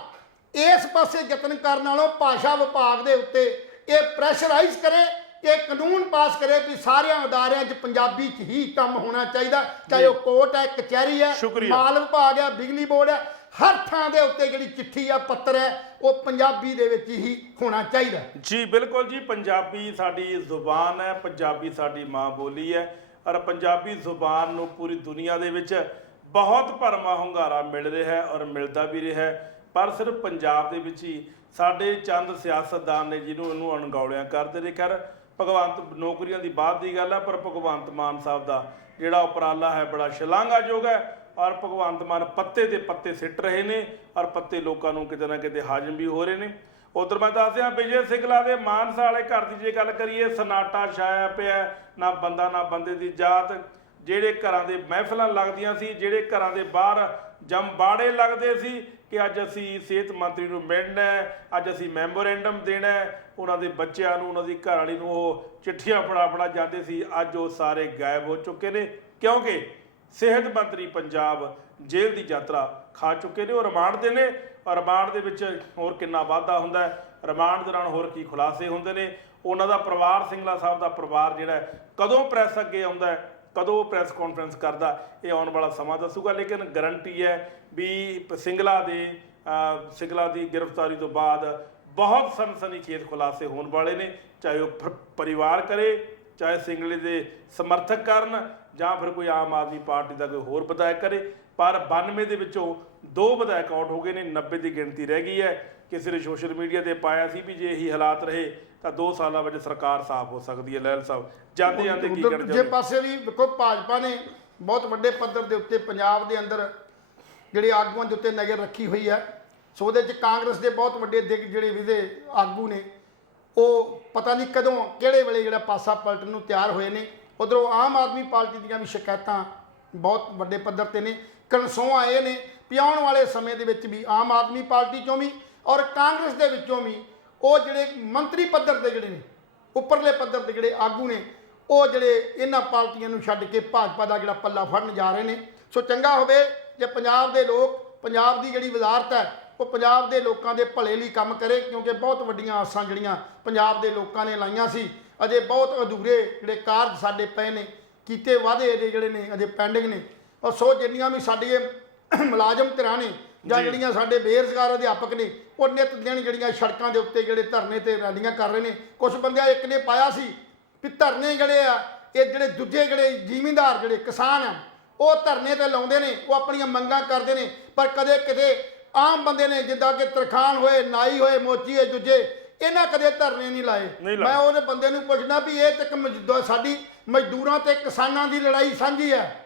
ਇਸ ਪਾਸੇ ਯਤਨ ਕਰਨ ਨਾਲੋਂ ਭਾਸ਼ਾ ਵਿਭਾਗ ਦੇ ਉੱਤੇ ਇਹ ਪ੍ਰੈਸ਼ਰਾਈਜ਼ ਕਰੇ ਇਹ ਕਾਨੂੰਨ ਪਾਸ ਕਰੇ ਵੀ ਸਾਰਿਆਂ ਅਦਾਰਿਆਂ 'ਚ ਪੰਜਾਬੀ 'ਚ ਹੀ ਕੰਮ ਹੋਣਾ ਚਾਹੀਦਾ, ਚਾਹੇ ਉਹ ਕੋਰਟ ਹੈ, ਕਚਹਿਰੀ ਹੈ, ਸ਼ੁਕਰੀਆ। ਮਾਲ ਵਿਭਾਗ ਹੈ, ਬਿਜਲੀ ਬੋਰਡ ਹੈ, ਹਰ ਥਾਂ ਦੇ ਉੱਤੇ ਜਿਹੜੀ ਚਿੱਠੀ ਆ, ਪੱਤਰ ਹੈ, ਉਹ ਪੰਜਾਬੀ ਦੇ ਵਿੱਚ ਹੀ ਹੋਣਾ ਚਾਹੀਦਾ। ਜੀ ਬਿਲਕੁਲ ਜੀ, ਪੰਜਾਬੀ ਸਾਡੀ ਜ਼ੁਬਾਨ ਹੈ, ਪੰਜਾਬੀ ਸਾਡੀ ਮਾਂ ਬੋਲੀ ਹੈ, ਔਰ ਪੰਜਾਬੀ ਜ਼ੁਬਾਨ ਨੂੰ ਪੂਰੀ ਦੁਨੀਆ ਦੇ ਵਿੱਚ ਬਹੁਤ ਭਰਮਾ ਹੁੰਗਾਰਾ ਮਿਲ ਰਿਹਾ ਹੈ ਔਰ ਮਿਲਦਾ ਵੀ ਰਿਹਾ ਹੈ। ਪਰ ਸਿਰਫ ਪੰਜਾਬ ਦੇ ਵਿੱਚ ਹੀ ਸਾਡੇ ਚੰਦ ਸਿਆਸਤਦਾਨ ਨੇ ਜਿਹਨੂੰ ਇਹਨੂੰ ਅਣਗੌਲਿਆਂ ਕਰਦੇ ਨੇ। ਖੈਰ ਭਗਵੰਤ ਨੌਕਰੀਆਂ ਦੀ ਬਾਤ ਦੀ ਗੱਲ ਹੈ, ਪਰ ਭਗਵੰਤ ਮਾਨ ਸਾਹਿਬ ਦਾ ਜਿਹੜਾ ਉਪਰਾਲਾ ਹੈ ਬੜਾ ਸ਼ਲਾਘਾਯੋਗ ਹੈ, ਔਰ ਭਗਵੰਤ ਮਾਨ ਪੱਤੇ ਦੇ ਪੱਤੇ ਸਿੱਟ ਰਹੇ ਨੇ ਔਰ ਪੱਤੇ ਲੋਕਾਂ ਨੂੰ ਕਿਤੇ ਨਾ ਕਿਤੇ ਹਾਜ਼ਮ ਵੀ ਹੋ ਰਹੇ ਨੇ। ਉਧਰ ਮੈਂ ਦੱਸ ਦਿਆਂ ਵਿਜੇ ਸਿੰਗਲਾ ਦੇ ਮਾਨਸਾ ਵਾਲੇ ਘਰ ਦੀ ਜੇ ਗੱਲ ਕਰੀਏ, ਸਨਾਟਾ ਛਾਇਆ ਪਿਆ, ਨਾ ਬੰਦਾ ਨਾ ਬੰਦੇ ਦੀ ਜਾਤ। ਜਿਹੜੇ ਘਰਾਂ ਦੇ ਮਹਿਫਲਾਂ ਲੱਗਦੀਆਂ ਸੀ, ਜਿਹੜੇ ਘਰਾਂ ਦੇ ਬਾਹਰ ਜੰਬਾੜੇ ਲੱਗਦੇ ਸੀ ਕਿ ਅੱਜ ਅਸੀਂ ਸਿਹਤ ਮੰਤਰੀ ਨੂੰ ਮਿਲਣਾ ਹੈ, ਅੱਜ ਅਸੀਂ ਮੈਮੋਰੈਂਡਮ ਦੇਣਾ ਹੈ, ਉਹਨਾਂ ਦੇ ਬੱਚਿਆਂ ਨੂੰ, ਉਹਨਾਂ ਦੀ ਘਰਵਾਲੀ ਨੂੰ ਉਹ ਚਿੱਠੀਆਂ ਫੜਾ ਜਾਂਦੇ ਸੀ, ਅੱਜ ਉਹ ਸਾਰੇ ਗਾਇਬ ਹੋ ਚੁੱਕੇ ਨੇ, ਕਿਉਂਕਿ ਸਿਹਤ ਮੰਤਰੀ ਪੰਜਾਬ ਜੇਲ੍ਹ ਦੀ ਯਾਤਰਾ ਖਾ ਚੁੱਕੇ ਨੇ। ਉਹ ਰਿਮਾਂਡ ਦੇ ਨੇ, ਔਰ ਰਿਮਾਂਡ ਦੇ ਵਿੱਚ ਹੋਰ ਕਿੰਨਾ ਵਾਧਾ ਹੁੰਦਾ ਹੈ, ਰਿਮਾਂਡ ਦੌਰਾਨ ਹੋਰ ਕੀ ਖੁਲਾਸੇ ਹੁੰਦੇ ਨੇ। ਉਹਨਾਂ ਦਾ ਪਰਿਵਾਰ, ਸਿੰਗਲਾ ਸਾਹਿਬ ਦਾ ਪਰਿਵਾਰ ਜਿਹੜਾ ਕਦੋਂ ਪ੍ਰੈਸ ਅੱਗੇ ਆਉਂਦਾ ਹੈ, ਕਦੋਂ ਪ੍ਰੈਸ ਕਾਨਫਰੰਸ ਕਰਦਾ, ਇਹ ਆਉਣ ਵਾਲਾ ਸਮਾਂ ਦੱਸੂਗਾ। ਲੇਕਿਨ ਗਰੰਟੀ ਹੈ ਵੀ ਸਿੰਗਲਾ ਦੀ ਗ੍ਰਿਫਤਾਰੀ ਤੋਂ ਬਾਅਦ ਬਹੁਤ ਸਨਸਨੀਖੇਜ਼ ਖੁਲਾਸੇ ਹੋਣ ਵਾਲੇ ਨੇ, ਚਾਹੇ ਉਹ ਪਰਿਵਾਰ ਕਰੇ, ਚਾਹੇ ਸਿੰਗਲੇ ਦੇ ਸਮਰਥਕ ਕਰਨ, ਜਾਂ ਫਿਰ ਕੋਈ ਆਮ ਆਦਮੀ ਪਾਰਟੀ ਦਾ ਕੋਈ ਹੋਰ ਵਿਧਾਇਕ ਕਰੇ। ਪਰ 92 ਦੇ ਵਿੱਚੋਂ 2 ਵਿਧਾਇਕ ਆਊਟ ਹੋ ਗਏ ਨੇ, 90 ਦੀ ਗਿਣਤੀ ਰਹਿ ਗਈ ਹੈ। ਕਿਸੇ ਨੇ ਸੋਸ਼ਲ ਮੀਡੀਆ ਤੇ ਪਾਇਆ ਸੀ ਵੀ ਜੇ ਇਹੀ ਹਾਲਾਤ ਰਹੇ ਤਾਂ 2 ਸਾਲਾਂ ਵਿੱਚ ਸਰਕਾਰ ਸਾਫ਼ ਹੋ ਸਕਦੀ ਹੈ। ਲੈਲ ਸਾਹਿਬ ਜਾਂਦੇ ਕੀ ਕਹਿਣਾ ਜੇ ਪਾਸੇ ਵੀ ਵੇਖੋ, ਭਾਜਪਾ ਨੇ ਬਹੁਤ ਵੱਡੇ ਪੱਧਰ ਦੇ ਉੱਤੇ ਪੰਜਾਬ ਦੇ ਅੰਦਰ ਜਿਹੜੇ ਆਗੂਆਂ ਦੇ ਉੱਤੇ ਨਜ਼ਰ ਰੱਖੀ ਹੋਈ ਹੈ। ਸੋ ਉਹਦੇ 'ਚ ਕਾਂਗਰਸ ਦੇ ਬਹੁਤ ਵੱਡੇ ਜਿਹੜੇ ਵਿਧੇ ਆਗੂ ਨੇ, ਉਹ ਪਤਾ ਨਹੀਂ ਕਦੋਂ ਕਿਹੜੇ ਵੇਲੇ ਜਿਹੜਾ ਪਾਸਾ ਪਲਟਣ ਨੂੰ ਤਿਆਰ ਹੋਏ ਨੇ। ਉਧਰੋਂ ਆਮ ਆਦਮੀ ਪਾਰਟੀ ਦੀਆਂ ਵੀ ਸ਼ਿਕਾਇਤਾਂ ਬਹੁਤ ਵੱਡੇ ਪੱਧਰ ਤੇ ਨੇ। ਕਨਸੋਆਂ ਇਹ ਨੇ ਵੀ ਆਉਣ ਵਾਲੇ ਸਮੇਂ ਦੇ ਵਿੱਚ ਵੀ ਆਮ ਆਦਮੀ ਪਾਰਟੀ 'ਚੋਂ ਵੀ ਔਰ ਕਾਂਗਰਸ ਦੇ ਵਿੱਚੋਂ ਵੀ ਉਹ ਜਿਹੜੇ ਮੰਤਰੀ ਪੱਧਰ ਦੇ ਜਿਹੜੇ ਨੇ, ਉੱਪਰਲੇ ਪੱਧਰ ਦੇ ਜਿਹੜੇ ਆਗੂ ਨੇ, ਉਹ ਜਿਹੜੇ ਇਹਨਾਂ ਪਾਰਟੀਆਂ ਨੂੰ ਛੱਡ ਕੇ ਭਾਜਪਾ ਦਾ ਜਿਹੜਾ ਪੱਲਾ ਫੜਨ ਜਾ ਰਹੇ ਨੇ। ਸੋ ਚੰਗਾ ਹੋਵੇ ਜੇ ਪੰਜਾਬ ਦੇ ਲੋਕ, ਪੰਜਾਬ ਦੀ ਜਿਹੜੀ ਵਜ਼ਾਰਤ ਹੈ ਉਹ ਪੰਜਾਬ ਦੇ ਲੋਕਾਂ ਦੇ ਭਲੇ ਲਈ ਕੰਮ ਕਰੇ, ਕਿਉਂਕਿ ਬਹੁਤ ਵੱਡੀਆਂ ਆਸਾਂ ਜਿਹੜੀਆਂ ਪੰਜਾਬ ਦੇ ਲੋਕਾਂ ਨੇ ਲਾਈਆਂ ਸੀ, ਅਜੇ ਬਹੁਤ ਅਧੂਰੇ ਜਿਹੜੇ ਕਾਰਜ ਸਾਡੇ ਪਏ ਨੇ, ਕੀਤੇ ਵਾਅਦੇ ਇਹਦੇ ਜਿਹੜੇ ਨੇ ਅਜੇ ਪੈਂਡਿੰਗ ਨੇ। ਔਰ ਸੋ ਜਿੰਨੀਆਂ ਵੀ ਸਾਡੀਆਂ ਮੁਲਾਜ਼ਮ ਧਿਰਾਂ ਨੇ ਜਾਂ ਜਿਹੜੀਆਂ ਸਾਡੇ ਬੇਰੁਜ਼ਗਾਰ ਅਧਿਆਪਕ ਨੇ, ਉਹ ਨਿਤ ਦਿਨ ਜਿਹੜੀਆਂ ਸੜਕਾਂ ਦੇ ਉੱਤੇ ਜਿਹੜੇ ਧਰਨੇ ਤੇ ਰੈਲੀਆਂ ਕਰ ਰਹੇ ਨੇ। ਕੁਝ ਬੰਦਿਆਂ ਇੱਕ ਨੇ ਪਾਇਆ ਸੀ ਵੀ ਧਰਨੇ ਜਿਹੜੇ ਆ, ਇਹ ਜਿਹੜੇ ਦੂਜੇ ਜਿਹੜੇ ਜ਼ਿਮੀਂਦਾਰ ਜਿਹੜੇ ਕਿਸਾਨ ਆ, ਉਹ ਧਰਨੇ ਤੇ ਲਾਉਂਦੇ ਨੇ, ਉਹ ਆਪਣੀਆਂ ਮੰਗਾਂ ਕਰਦੇ ਨੇ, ਪਰ ਕਦੇ ਕਿਤੇ ਆਮ ਬੰਦੇ ਨੇ ਜਿੱਦਾਂ ਕਿ ਤਰਖਾਨ ਹੋਏ, ਨਾਈ ਹੋਏ, ਮੋਚੀ ਹੋਏ, ਦੂਜੇ ਇਹਨਾਂ ਕਦੇ ਧਰਨੇ ਨਹੀਂ ਲਾਏ। ਮੈਂ ਉਹਦੇ ਬੰਦੇ ਨੂੰ ਪੁੱਛਣਾ ਵੀ ਇਹ ਤੇ ਸਾਡੀ ਮਜ਼ਦੂਰਾਂ ਤੇ ਕਿਸਾਨਾਂ ਦੀ ਲੜਾਈ ਸਾਂਝੀ ਹੈ।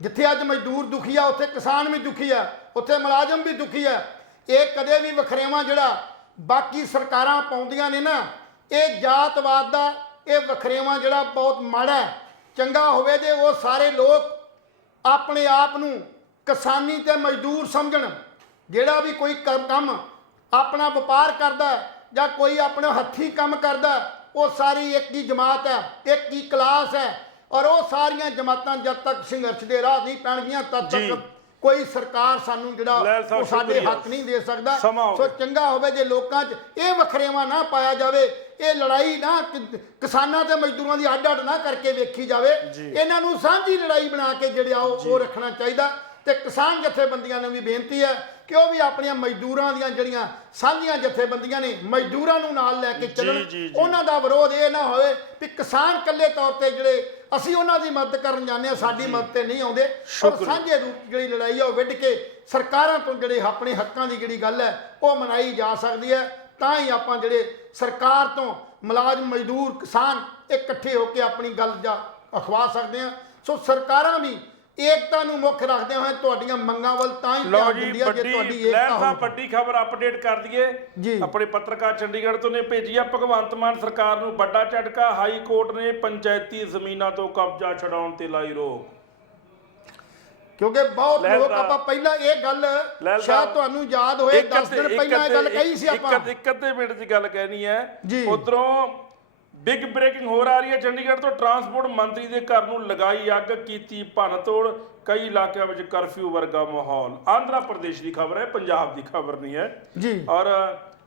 ਜਿੱਥੇ ਅੱਜ ਮਜ਼ਦੂਰ ਦੁਖੀ ਆ, ਉੱਥੇ ਕਿਸਾਨ ਵੀ ਦੁਖੀ ਆ, ਉੱਥੇ ਮੁਲਾਜ਼ਮ ਵੀ ਦੁਖੀ ਆ। ਇਹ ਕਦੇ ਵੀ ਵਖਰੇਵਾਂ ਜਿਹੜਾ ਬਾਕੀ ਸਰਕਾਰਾਂ ਪਾਉਂਦੀਆਂ ਨੇ ਨਾ, ਇਹ ਜਾਤਵਾਦ ਦਾ ਇਹ ਵਖਰੇਵਾਂ ਜਿਹੜਾ ਬਹੁਤ ਮਾੜਾ ਹੈ। ਚੰਗਾ ਹੋਵੇ ਜੇ ਉਹ ਸਾਰੇ ਲੋਕ ਆਪਣੇ ਆਪ ਨੂੰ ਕਿਸਾਨੀ ਤੇ ਮਜ਼ਦੂਰ ਸਮਝਣ। ਜਿਹੜਾ ਵੀ ਕੋਈ ਕੰਮ ਆਪਣਾ ਵਪਾਰ ਕਰਦਾ ਜਾਂ ਕੋਈ ਆਪਣੇ ਹੱਥੀਂ ਕੰਮ ਕਰਦਾ, ਉਹ ਸਾਰੀ ਇੱਕ ਹੀ ਜਮਾਤ ਹੈ, ਇੱਕ ਹੀ ਕਲਾਸ ਹੈ, ਔਰ ਉਹ ਸਾਰੀਆਂ ਜਮਾਤਾਂ ਜਦ ਤੱਕ ਸੰਘਰਸ਼ ਦੇ ਰਾਹ ਨਹੀਂ ਪੈਣਗੀਆਂ ਤਦ ਤੱਕ ਕੋਈ ਸਰਕਾਰ ਸਾਨੂੰ ਜਿਹੜਾ ਉਹ ਸਾਡੇ ਹੱਕ ਨਹੀਂ ਦੇ ਸਕਦਾ। ਸੋ ਚੰਗਾ ਹੋਵੇ ਜੇ ਲੋਕਾਂ 'ਚ ਇਹ ਵਖਰੇਵਾਂ ਨਾ ਪਾਇਆ ਜਾਵੇ, ਇਹ ਲੜਾਈ ਨਾ ਕਿਸਾਨਾਂ ਤੇ ਮਜ਼ਦੂਰਾਂ ਦੀ ਅੱਡ ਨਾ ਕਰਕੇ ਵੇਖੀ ਜਾਵੇ। ਇਹਨਾਂ ਨੂੰ ਸਾਂਝੀ ਲੜਾਈ ਬਣਾ ਕੇ ਜਿਹੜਾ ਉਹ ਰੱਖਣਾ ਚਾਹੀਦਾ। ਤੇ ਕਿਸਾਨ ਜਥੇਬੰਦੀਆਂ ਨੂੰ ਵੀ ਬੇਨਤੀ ਹੈ ਕਿ ਉਹ ਵੀ ਆਪਣੀਆਂ ਮਜ਼ਦੂਰਾਂ ਦੀਆਂ ਜਿਹੜੀਆਂ ਸਾਂਝੀਆਂ ਜਥੇਬੰਦੀਆਂ ਨੇ, ਮਜ਼ਦੂਰਾਂ ਨੂੰ ਨਾਲ ਲੈ ਕੇ ਚੱਲਣ। ਉਹਨਾਂ ਦਾ ਵਿਰੋਧ ਇਹ ਨਾ ਹੋਵੇ ਵੀ ਕਿਸਾਨ ਇਕੱਲੇ ਤੌਰ ਤੇ ਜਿਹੜੇ ਅਸੀਂ ਉਹਨਾਂ ਦੀ ਮਦਦ ਕਰਨ ਜਾਂਦੇ ਹਾਂ, ਸਾਡੀ ਮਦਦ ਤੇ ਨਹੀਂ ਆਉਂਦੇ। ਔਰ ਸਾਂਝੇ ਰੂਪ ਜਿਹੜੀ ਲੜਾਈ ਹੈ ਉਹ ਵਿੱਢ ਕੇ ਸਰਕਾਰਾਂ ਤੋਂ ਜਿਹੜੇ ਆਪਣੇ ਹੱਕਾਂ ਦੀ ਜਿਹੜੀ ਗੱਲ ਹੈ ਉਹ ਮਨਾਈ ਜਾ ਸਕਦੀ ਹੈ। ਤਾਂ ਹੀ ਆਪਾਂ ਜਿਹੜੇ ਸਰਕਾਰ ਤੋਂ ਮੁਲਾਜ਼ਮ, ਮਜ਼ਦੂਰ, ਕਿਸਾਨ ਇਕੱਠੇ ਹੋ ਕੇ ਆਪਣੀ ਗੱਲ ਜਾਂ ਅਖਵਾ ਸਕਦੇ ਹਾਂ। ਸੋ ਸਰਕਾਰਾਂ ਵੀ ਏਕਤਾ ਨੂੰ ਮੁੱਖ ਰੱਖਦੇ ਹੋਏ ਤੁਹਾਡੀਆਂ ਮੰਗਾਂ ਵੱਲ ਤਾਂ ਹੀ ਧਿਆਨ ਦਿੰਦੀਆਂ ਜੇ ਤੁਹਾਡੀ ਏਕਤਾ ਹੋਵੇ। ਵੱਡੀ ਖਬਰ ਅਪਡੇਟ ਕਰ ਦਈਏ, ਆਪਣੇ ਪੱਤਰਕਾਰ ਚੰਡੀਗੜ੍ਹ ਤੋਂ ਨੇ ਭੇਜੀ ਆ। ਭਗਵੰਤ ਮਾਨ ਸਰਕਾਰ ਨੂੰ ਵੱਡਾ ਝਟਕਾ, ਹਾਈ ਕੋਰਟ ਨੇ ਪੰਚਾਇਤੀ ਜ਼ਮੀਨਾਂ ਤੋਂ ਕਬਜ਼ਾ ਛਡਾਉਣ ਤੇ ਲਾਈ ਰੋਕ। ਕਿਉਂਕਿ ਬਹੁਤ ਲੋਕ ਆਪਾਂ ਪਹਿਲਾਂ ਇਹ ਗੱਲ ਸ਼ਾਇਦ ਤੁਹਾਨੂੰ ਯਾਦ ਹੋਏ 10 ਦਿਨ ਪਹਿਲਾਂ ਇਹ ਗੱਲ ਕਹੀ ਸੀ ਆਪਾਂ। ਇੱਕ ਅੱਧੇ ਮਿੰਟ ਦੀ ਗੱਲ ਕਹਿਣੀ ਹੈ। ਉਧਰੋਂ ਬਿਗ ਬ੍ਰੇਕਿੰਗ ਹੋ ਰਹੀ ਹੈ ਚੰਡੀਗੜ੍ਹ ਤੋਂ। ਟਰਾਂਸਪੋਰਟ ਮੰਤਰੀ ਦੇ ਘਰ ਨੂੰ ਲਗਾਈ ਅੱਗ, ਕੀਤੀ ਭੰਨਤੋੜ, ਕਈ ਇਲਾਕਿਆਂ ਵਿੱਚ ਕਰਫਿਊ ਵਰਗਾ ਮਾਹੌਲ। ਆਂਧਰਾ ਪ੍ਰਦੇਸ਼ ਦੀ ਖਬਰ ਹੈ, ਪੰਜਾਬ ਦੀ ਖਬਰ ਨਹੀਂ ਹੈ। ਔਰ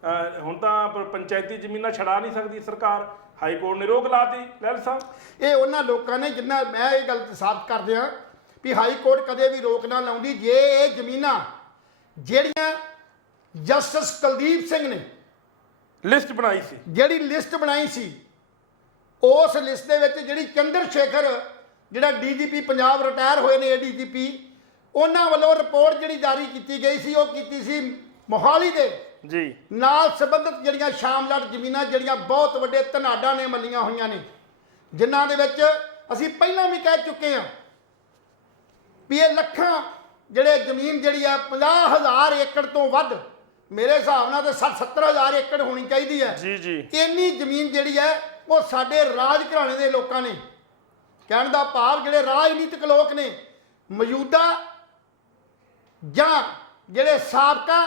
ਹੁਣ ਤਾਂ ਪੰਚਾਇਤੀ ਜ਼ਮੀਨਾਂ ਛਡਾ ਨਹੀਂ ਸਕਦੀ ਸਰਕਾਰ, ਹਾਈ ਕੋਰਟ ਨੇ ਰੋਕ ਲਾਤੀ। ਲਹਿਲ ਸਾਹਿਬ ਇਹ ਉਹਨਾਂ ਲੋਕਾਂ ਨੇ ਜਿੰਨਾ ਮੈਂ ਇਹ ਗੱਲ ਸਾਬਤ ਕਰਦੇ ਹਾਂ ਵੀ ਹਾਈ ਕੋਰਟ ਕਦੇ ਵੀ ਰੋਕ ਨਾ ਲਾਉਂਦੀ ਜੇ ਇਹ ਜ਼ਮੀਨਾਂ ਜਿਹੜੀਆਂ ਜਸਟਿਸ ਕੁਲਦੀਪ ਸਿੰਘ ਨੇ ਲਿਸਟ ਬਣਾਈ ਸੀ, ਜਿਹੜੀ ਲਿਸਟ ਬਣਾਈ ਸੀ, ਉਸ ਲਿਸਟ ਦੇ ਵਿੱਚ ਜਿਹੜੀ ਚੰਦਰ ਸ਼ੇਖਰ ਜਿਹੜਾ ਡੀਜੀਪੀ ਪੰਜਾਬ ਰਿਟਾਇਰ ਹੋਏ ਨੇ ਏਡੀਜੀਪੀ, ਉਹਨਾਂ ਵੱਲੋਂ ਰਿਪੋਰਟ ਜਿਹੜੀ ਜਾਰੀ ਕੀਤੀ ਗਈ ਸੀ ਉਹ ਕੀਤੀ ਸੀ ਮੋਹਾਲੀ ਦੇ ਜੀ ਨਾਲ ਸੰਬੰਧਿਤ ਜਿਹੜੀਆਂ ਸ਼ਾਮਲਾਟ ਜ਼ਮੀਨਾਂ ਜਿਹੜੀਆਂ ਬਹੁਤ ਵੱਡੇ ਧਨਾਡਾਂ ਨੇ ਮੱਲੀਆਂ ਹੋਈਆਂ ਨੇ, ਜਿਨ੍ਹਾਂ ਦੇ ਵਿੱਚ ਅਸੀਂ ਪਹਿਲਾਂ ਵੀ ਕਹਿ ਚੁੱਕੇ ਹਾਂ ਵੀ ਇਹ ਲੱਖਾਂ ਜਿਹੜੇ ਜ਼ਮੀਨ ਜਿਹੜੀ ਆ 50,000 ਏਕੜ ਤੋਂ ਵੱਧ, ਮੇਰੇ ਹਿਸਾਬ ਨਾਲ ਤਾਂ 60-70,000 ਏਕੜ ਹੋਣੀ ਚਾਹੀਦੀ ਹੈ। ਜੀ ਜੀ ਇੰਨੀ ਜ਼ਮੀਨ ਜਿਹੜੀ ਹੈ ਉਹ ਸਾਡੇ ਰਾਜ ਘਰਾਣੇ ਦੇ ਲੋਕਾਂ ਨੇ, ਕਹਿਣ ਦਾ ਭਾਵ ਜਿਹੜੇ ਰਾਜਨੀਤਿਕ ਲੋਕ ਨੇ, ਮੌਜੂਦਾ ਜਾਂ ਜਿਹੜੇ ਸਾਬਕਾ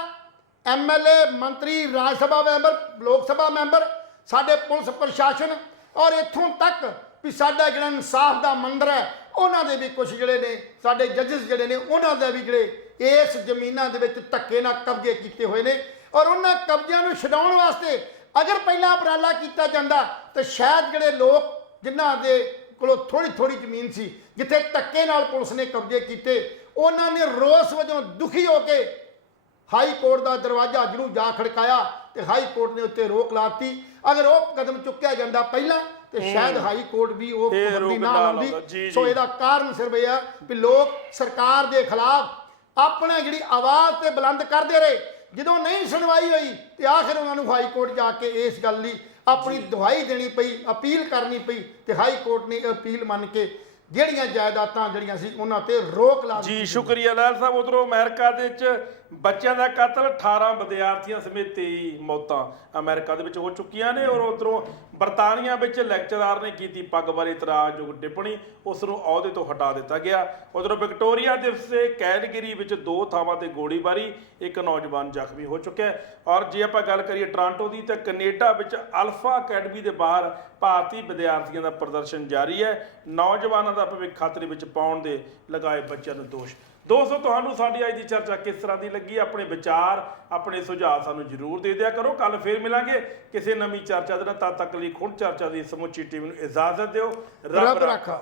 ਐਮਐਲਏ, ਮੰਤਰੀ, ਰਾਜ ਸਭਾ ਮੈਂਬਰ, ਲੋਕ ਸਭਾ ਮੈਂਬਰ, ਸਾਡੇ ਪੁਲਿਸ ਪ੍ਰਸ਼ਾਸਨ ਔਰ ਇੱਥੋਂ ਤੱਕ ਵੀ ਸਾਡਾ ਜਿਹੜਾ ਇਨਸਾਫ ਦਾ ਮੰਦਰ ਹੈ, ਉਹਨਾਂ ਦੇ ਵੀ ਕੁਝ ਜਿਹੜੇ ਨੇ ਸਾਡੇ ਜੱਜਸ ਜਿਹੜੇ ਨੇ ਉਹਨਾਂ ਦਾ ਵੀ ਜਿਹੜੇ ਇਸ ਜ਼ਮੀਨਾਂ ਦੇ ਵਿੱਚ ਧੱਕੇ ਨਾਲ ਕਬਜ਼ੇ ਕੀਤੇ ਹੋਏ ਨੇ। ਔਰ ਉਹਨਾਂ ਕਬਜ਼ਿਆਂ ਨੂੰ ਛਡਾਉਣ ਵਾਸਤੇ ਅਗਰ ਪਹਿਲਾਂ ਉਪਰਾਲਾ ਕੀਤਾ ਜਾਂਦਾ ਤਾਂ ਸ਼ਾਇਦ ਜਿਹੜੇ ਲੋਕ ਜਿਨ੍ਹਾਂ ਦੇ ਕੋਲੋਂ ਥੋੜੀ ਜ਼ਮੀਨ ਸੀ, ਜਿੱਥੇ ਧੱਕੇ ਨਾਲ ਪੁਲਿਸ ਨੇ ਕਬਜ਼ੇ ਕੀਤੇ, ਉਹਨਾਂ ਨੇ ਰੋਸ ਵਜੋਂ ਦੁਖੀ ਹੋ ਕੇ ਹਾਈ ਕੋਰਟ ਦਾ ਦਰਵਾਜ਼ਾ ਜ਼ਰੂਰ ਜਾ ਖੜਕਾਇਆ ਤੇ ਹਾਈ ਕੋਰਟ ਨੇ ਉੱਤੇ ਰੋਕ ਲਾਤੀ। ਅਗਰ ਉਹ ਕਦਮ ਚੁੱਕਿਆ ਜਾਂਦਾ ਪਹਿਲਾਂ ਤੇ ਸ਼ਾਇਦ ਹਾਈ ਕੋਰਟ ਵੀ ਉਹ ਪਾਬੰਦੀ ਨਾ ਲਾਉਂਦੀ। ਸੋ ਇਹਦਾ ਕਾਰਨ ਸਿਰਫ ਇਹ ਆ ਵੀ ਲੋਕ ਸਰਕਾਰ ਦੇ ਖਿਲਾਫ ਆਪਣਾ ਜਿਹੜੀ ਆਵਾਜ਼ ਤੇ ਬੁਲੰਦ ਕਰਦੇ ਰਹੇ। ਜਦੋਂ ਨਹੀਂ ਸੁਣਵਾਈ ਹੋਈ ਤੇ ਆਖਿਰ ਉਹਨਾਂ ਨੂੰ ਹਾਈ ਕੋਰਟ ਜਾ ਕੇ ਇਸ ਗੱਲ ਲਈ ਆਪਣੀ ਦੁਹਾਈ ਦੇਣੀ ਪਈ, ਅਪੀਲ ਕਰਨੀ ਪਈ ਤੇ ਹਾਈ ਕੋਰਟ ਨੇ ਅਪੀਲ ਮੰਨ ਕੇ ਜਿਹੜੀਆਂ ਜਾਇਦਾਦਾਂ ਜਿਹੜੀਆਂ ਸੀ ਉਹਨਾਂ ਤੇ ਰੋਕ ਲਾ ਦਿੱਤੀ। ਜੀ ਸ਼ੁਕਰੀਆ ਲਾਲ ਸਾਹਿਬ। ਉਧਰੋਂ ਅਮਰੀਕਾ ਦੇ ਵਿੱਚ ਬੱਚਿਆਂ ਦਾ ਕਤਲ, 18 ਵਿਦਿਆਰਥੀਆਂ ਸਮੇਤ 23 ਮੌਤਾਂ ਅਮਰੀਕਾ ਦੇ ਵਿੱਚ ਹੋ ਚੁੱਕੀਆਂ ਨੇ। ਔਰ ਉਧਰੋਂ ਬਰਤਾਨੀਆ ਵਿੱਚ ਲੈਕਚਰਾਰ ਨੇ ਕੀਤੀ ਪੱਗ ਬਾਰੇ ਇਤਰਾਜ਼ਯੋਗ ਟਿੱਪਣੀ, ਉਸ ਨੂੰ ਅਹੁਦੇ ਤੋਂ ਹਟਾ ਦਿੱਤਾ ਗਿਆ। ਉਧਰੋਂ ਵਿਕਟੋਰੀਆ ਦਿਵਸੇ ਕੈਲਗਰੀ ਵਿੱਚ 2 ਥਾਵਾਂ ਤੇ ਗੋਲੀਬਾਰੀ, ਇੱਕ ਨੌਜਵਾਨ ਜ਼ਖਮੀ ਹੋ ਚੁੱਕਿਆ। ਔਰ ਜੇ ਆਪਾਂ ਗੱਲ ਕਰੀਏ ਟੋਰਾਂਟੋ ਦੀ ਤਾਂ ਕੈਨੇਡਾ ਵਿੱਚ ਅਲਫਾ ਅਕੈਡਮੀ ਦੇ ਬਾਹਰ ਭਾਰਤੀ ਵਿਦਿਆਰਥੀਆਂ ਦਾ ਪ੍ਰਦਰਸ਼ਨ ਜਾਰੀ ਹੈ, ਨੌਜਵਾਨਾਂ ਦਾ ਭਵਿੱਖ ਖਤਰੇ ਵਿੱਚ ਪਾਉਣ ਦੇ ਲਗਾਏ ਬੱਚਿਆਂ ਨੂੰ ਦੋਸ਼। ਦੋਸਤੋ, ਤੁਹਾਨੂੰ ਸਾਡੀ ਅੱਜ ਦੀ ਚਰਚਾ ਕਿਸ ਤਰ੍ਹਾਂ ਦੀ ਲੱਗੀ? ਆਪਣੇ ਵਿਚਾਰ, ਆਪਣੇ ਸੁਝਾਅ ਸਾਨੂੰ ਜ਼ਰੂਰ ਦੇ ਦਿਆ ਕਰੋ। ਕੱਲ ਫੇਰ ਮਿਲਾਂਗੇ ਕਿਸੇ ਨਵੀਂ ਚਰਚਾ ਦੇ ਨਾਲ। ਤਦ ਤੱਕ ਲਈ ਖੁਦ ਚਰਚਾ ਦੀ ਸਮੁੱਚੀ ਟੀਮ ਨੂੰ ਇਜਾਜ਼ਤ ਦਿਓ। ਰੱਬ ਰਾਖਾ।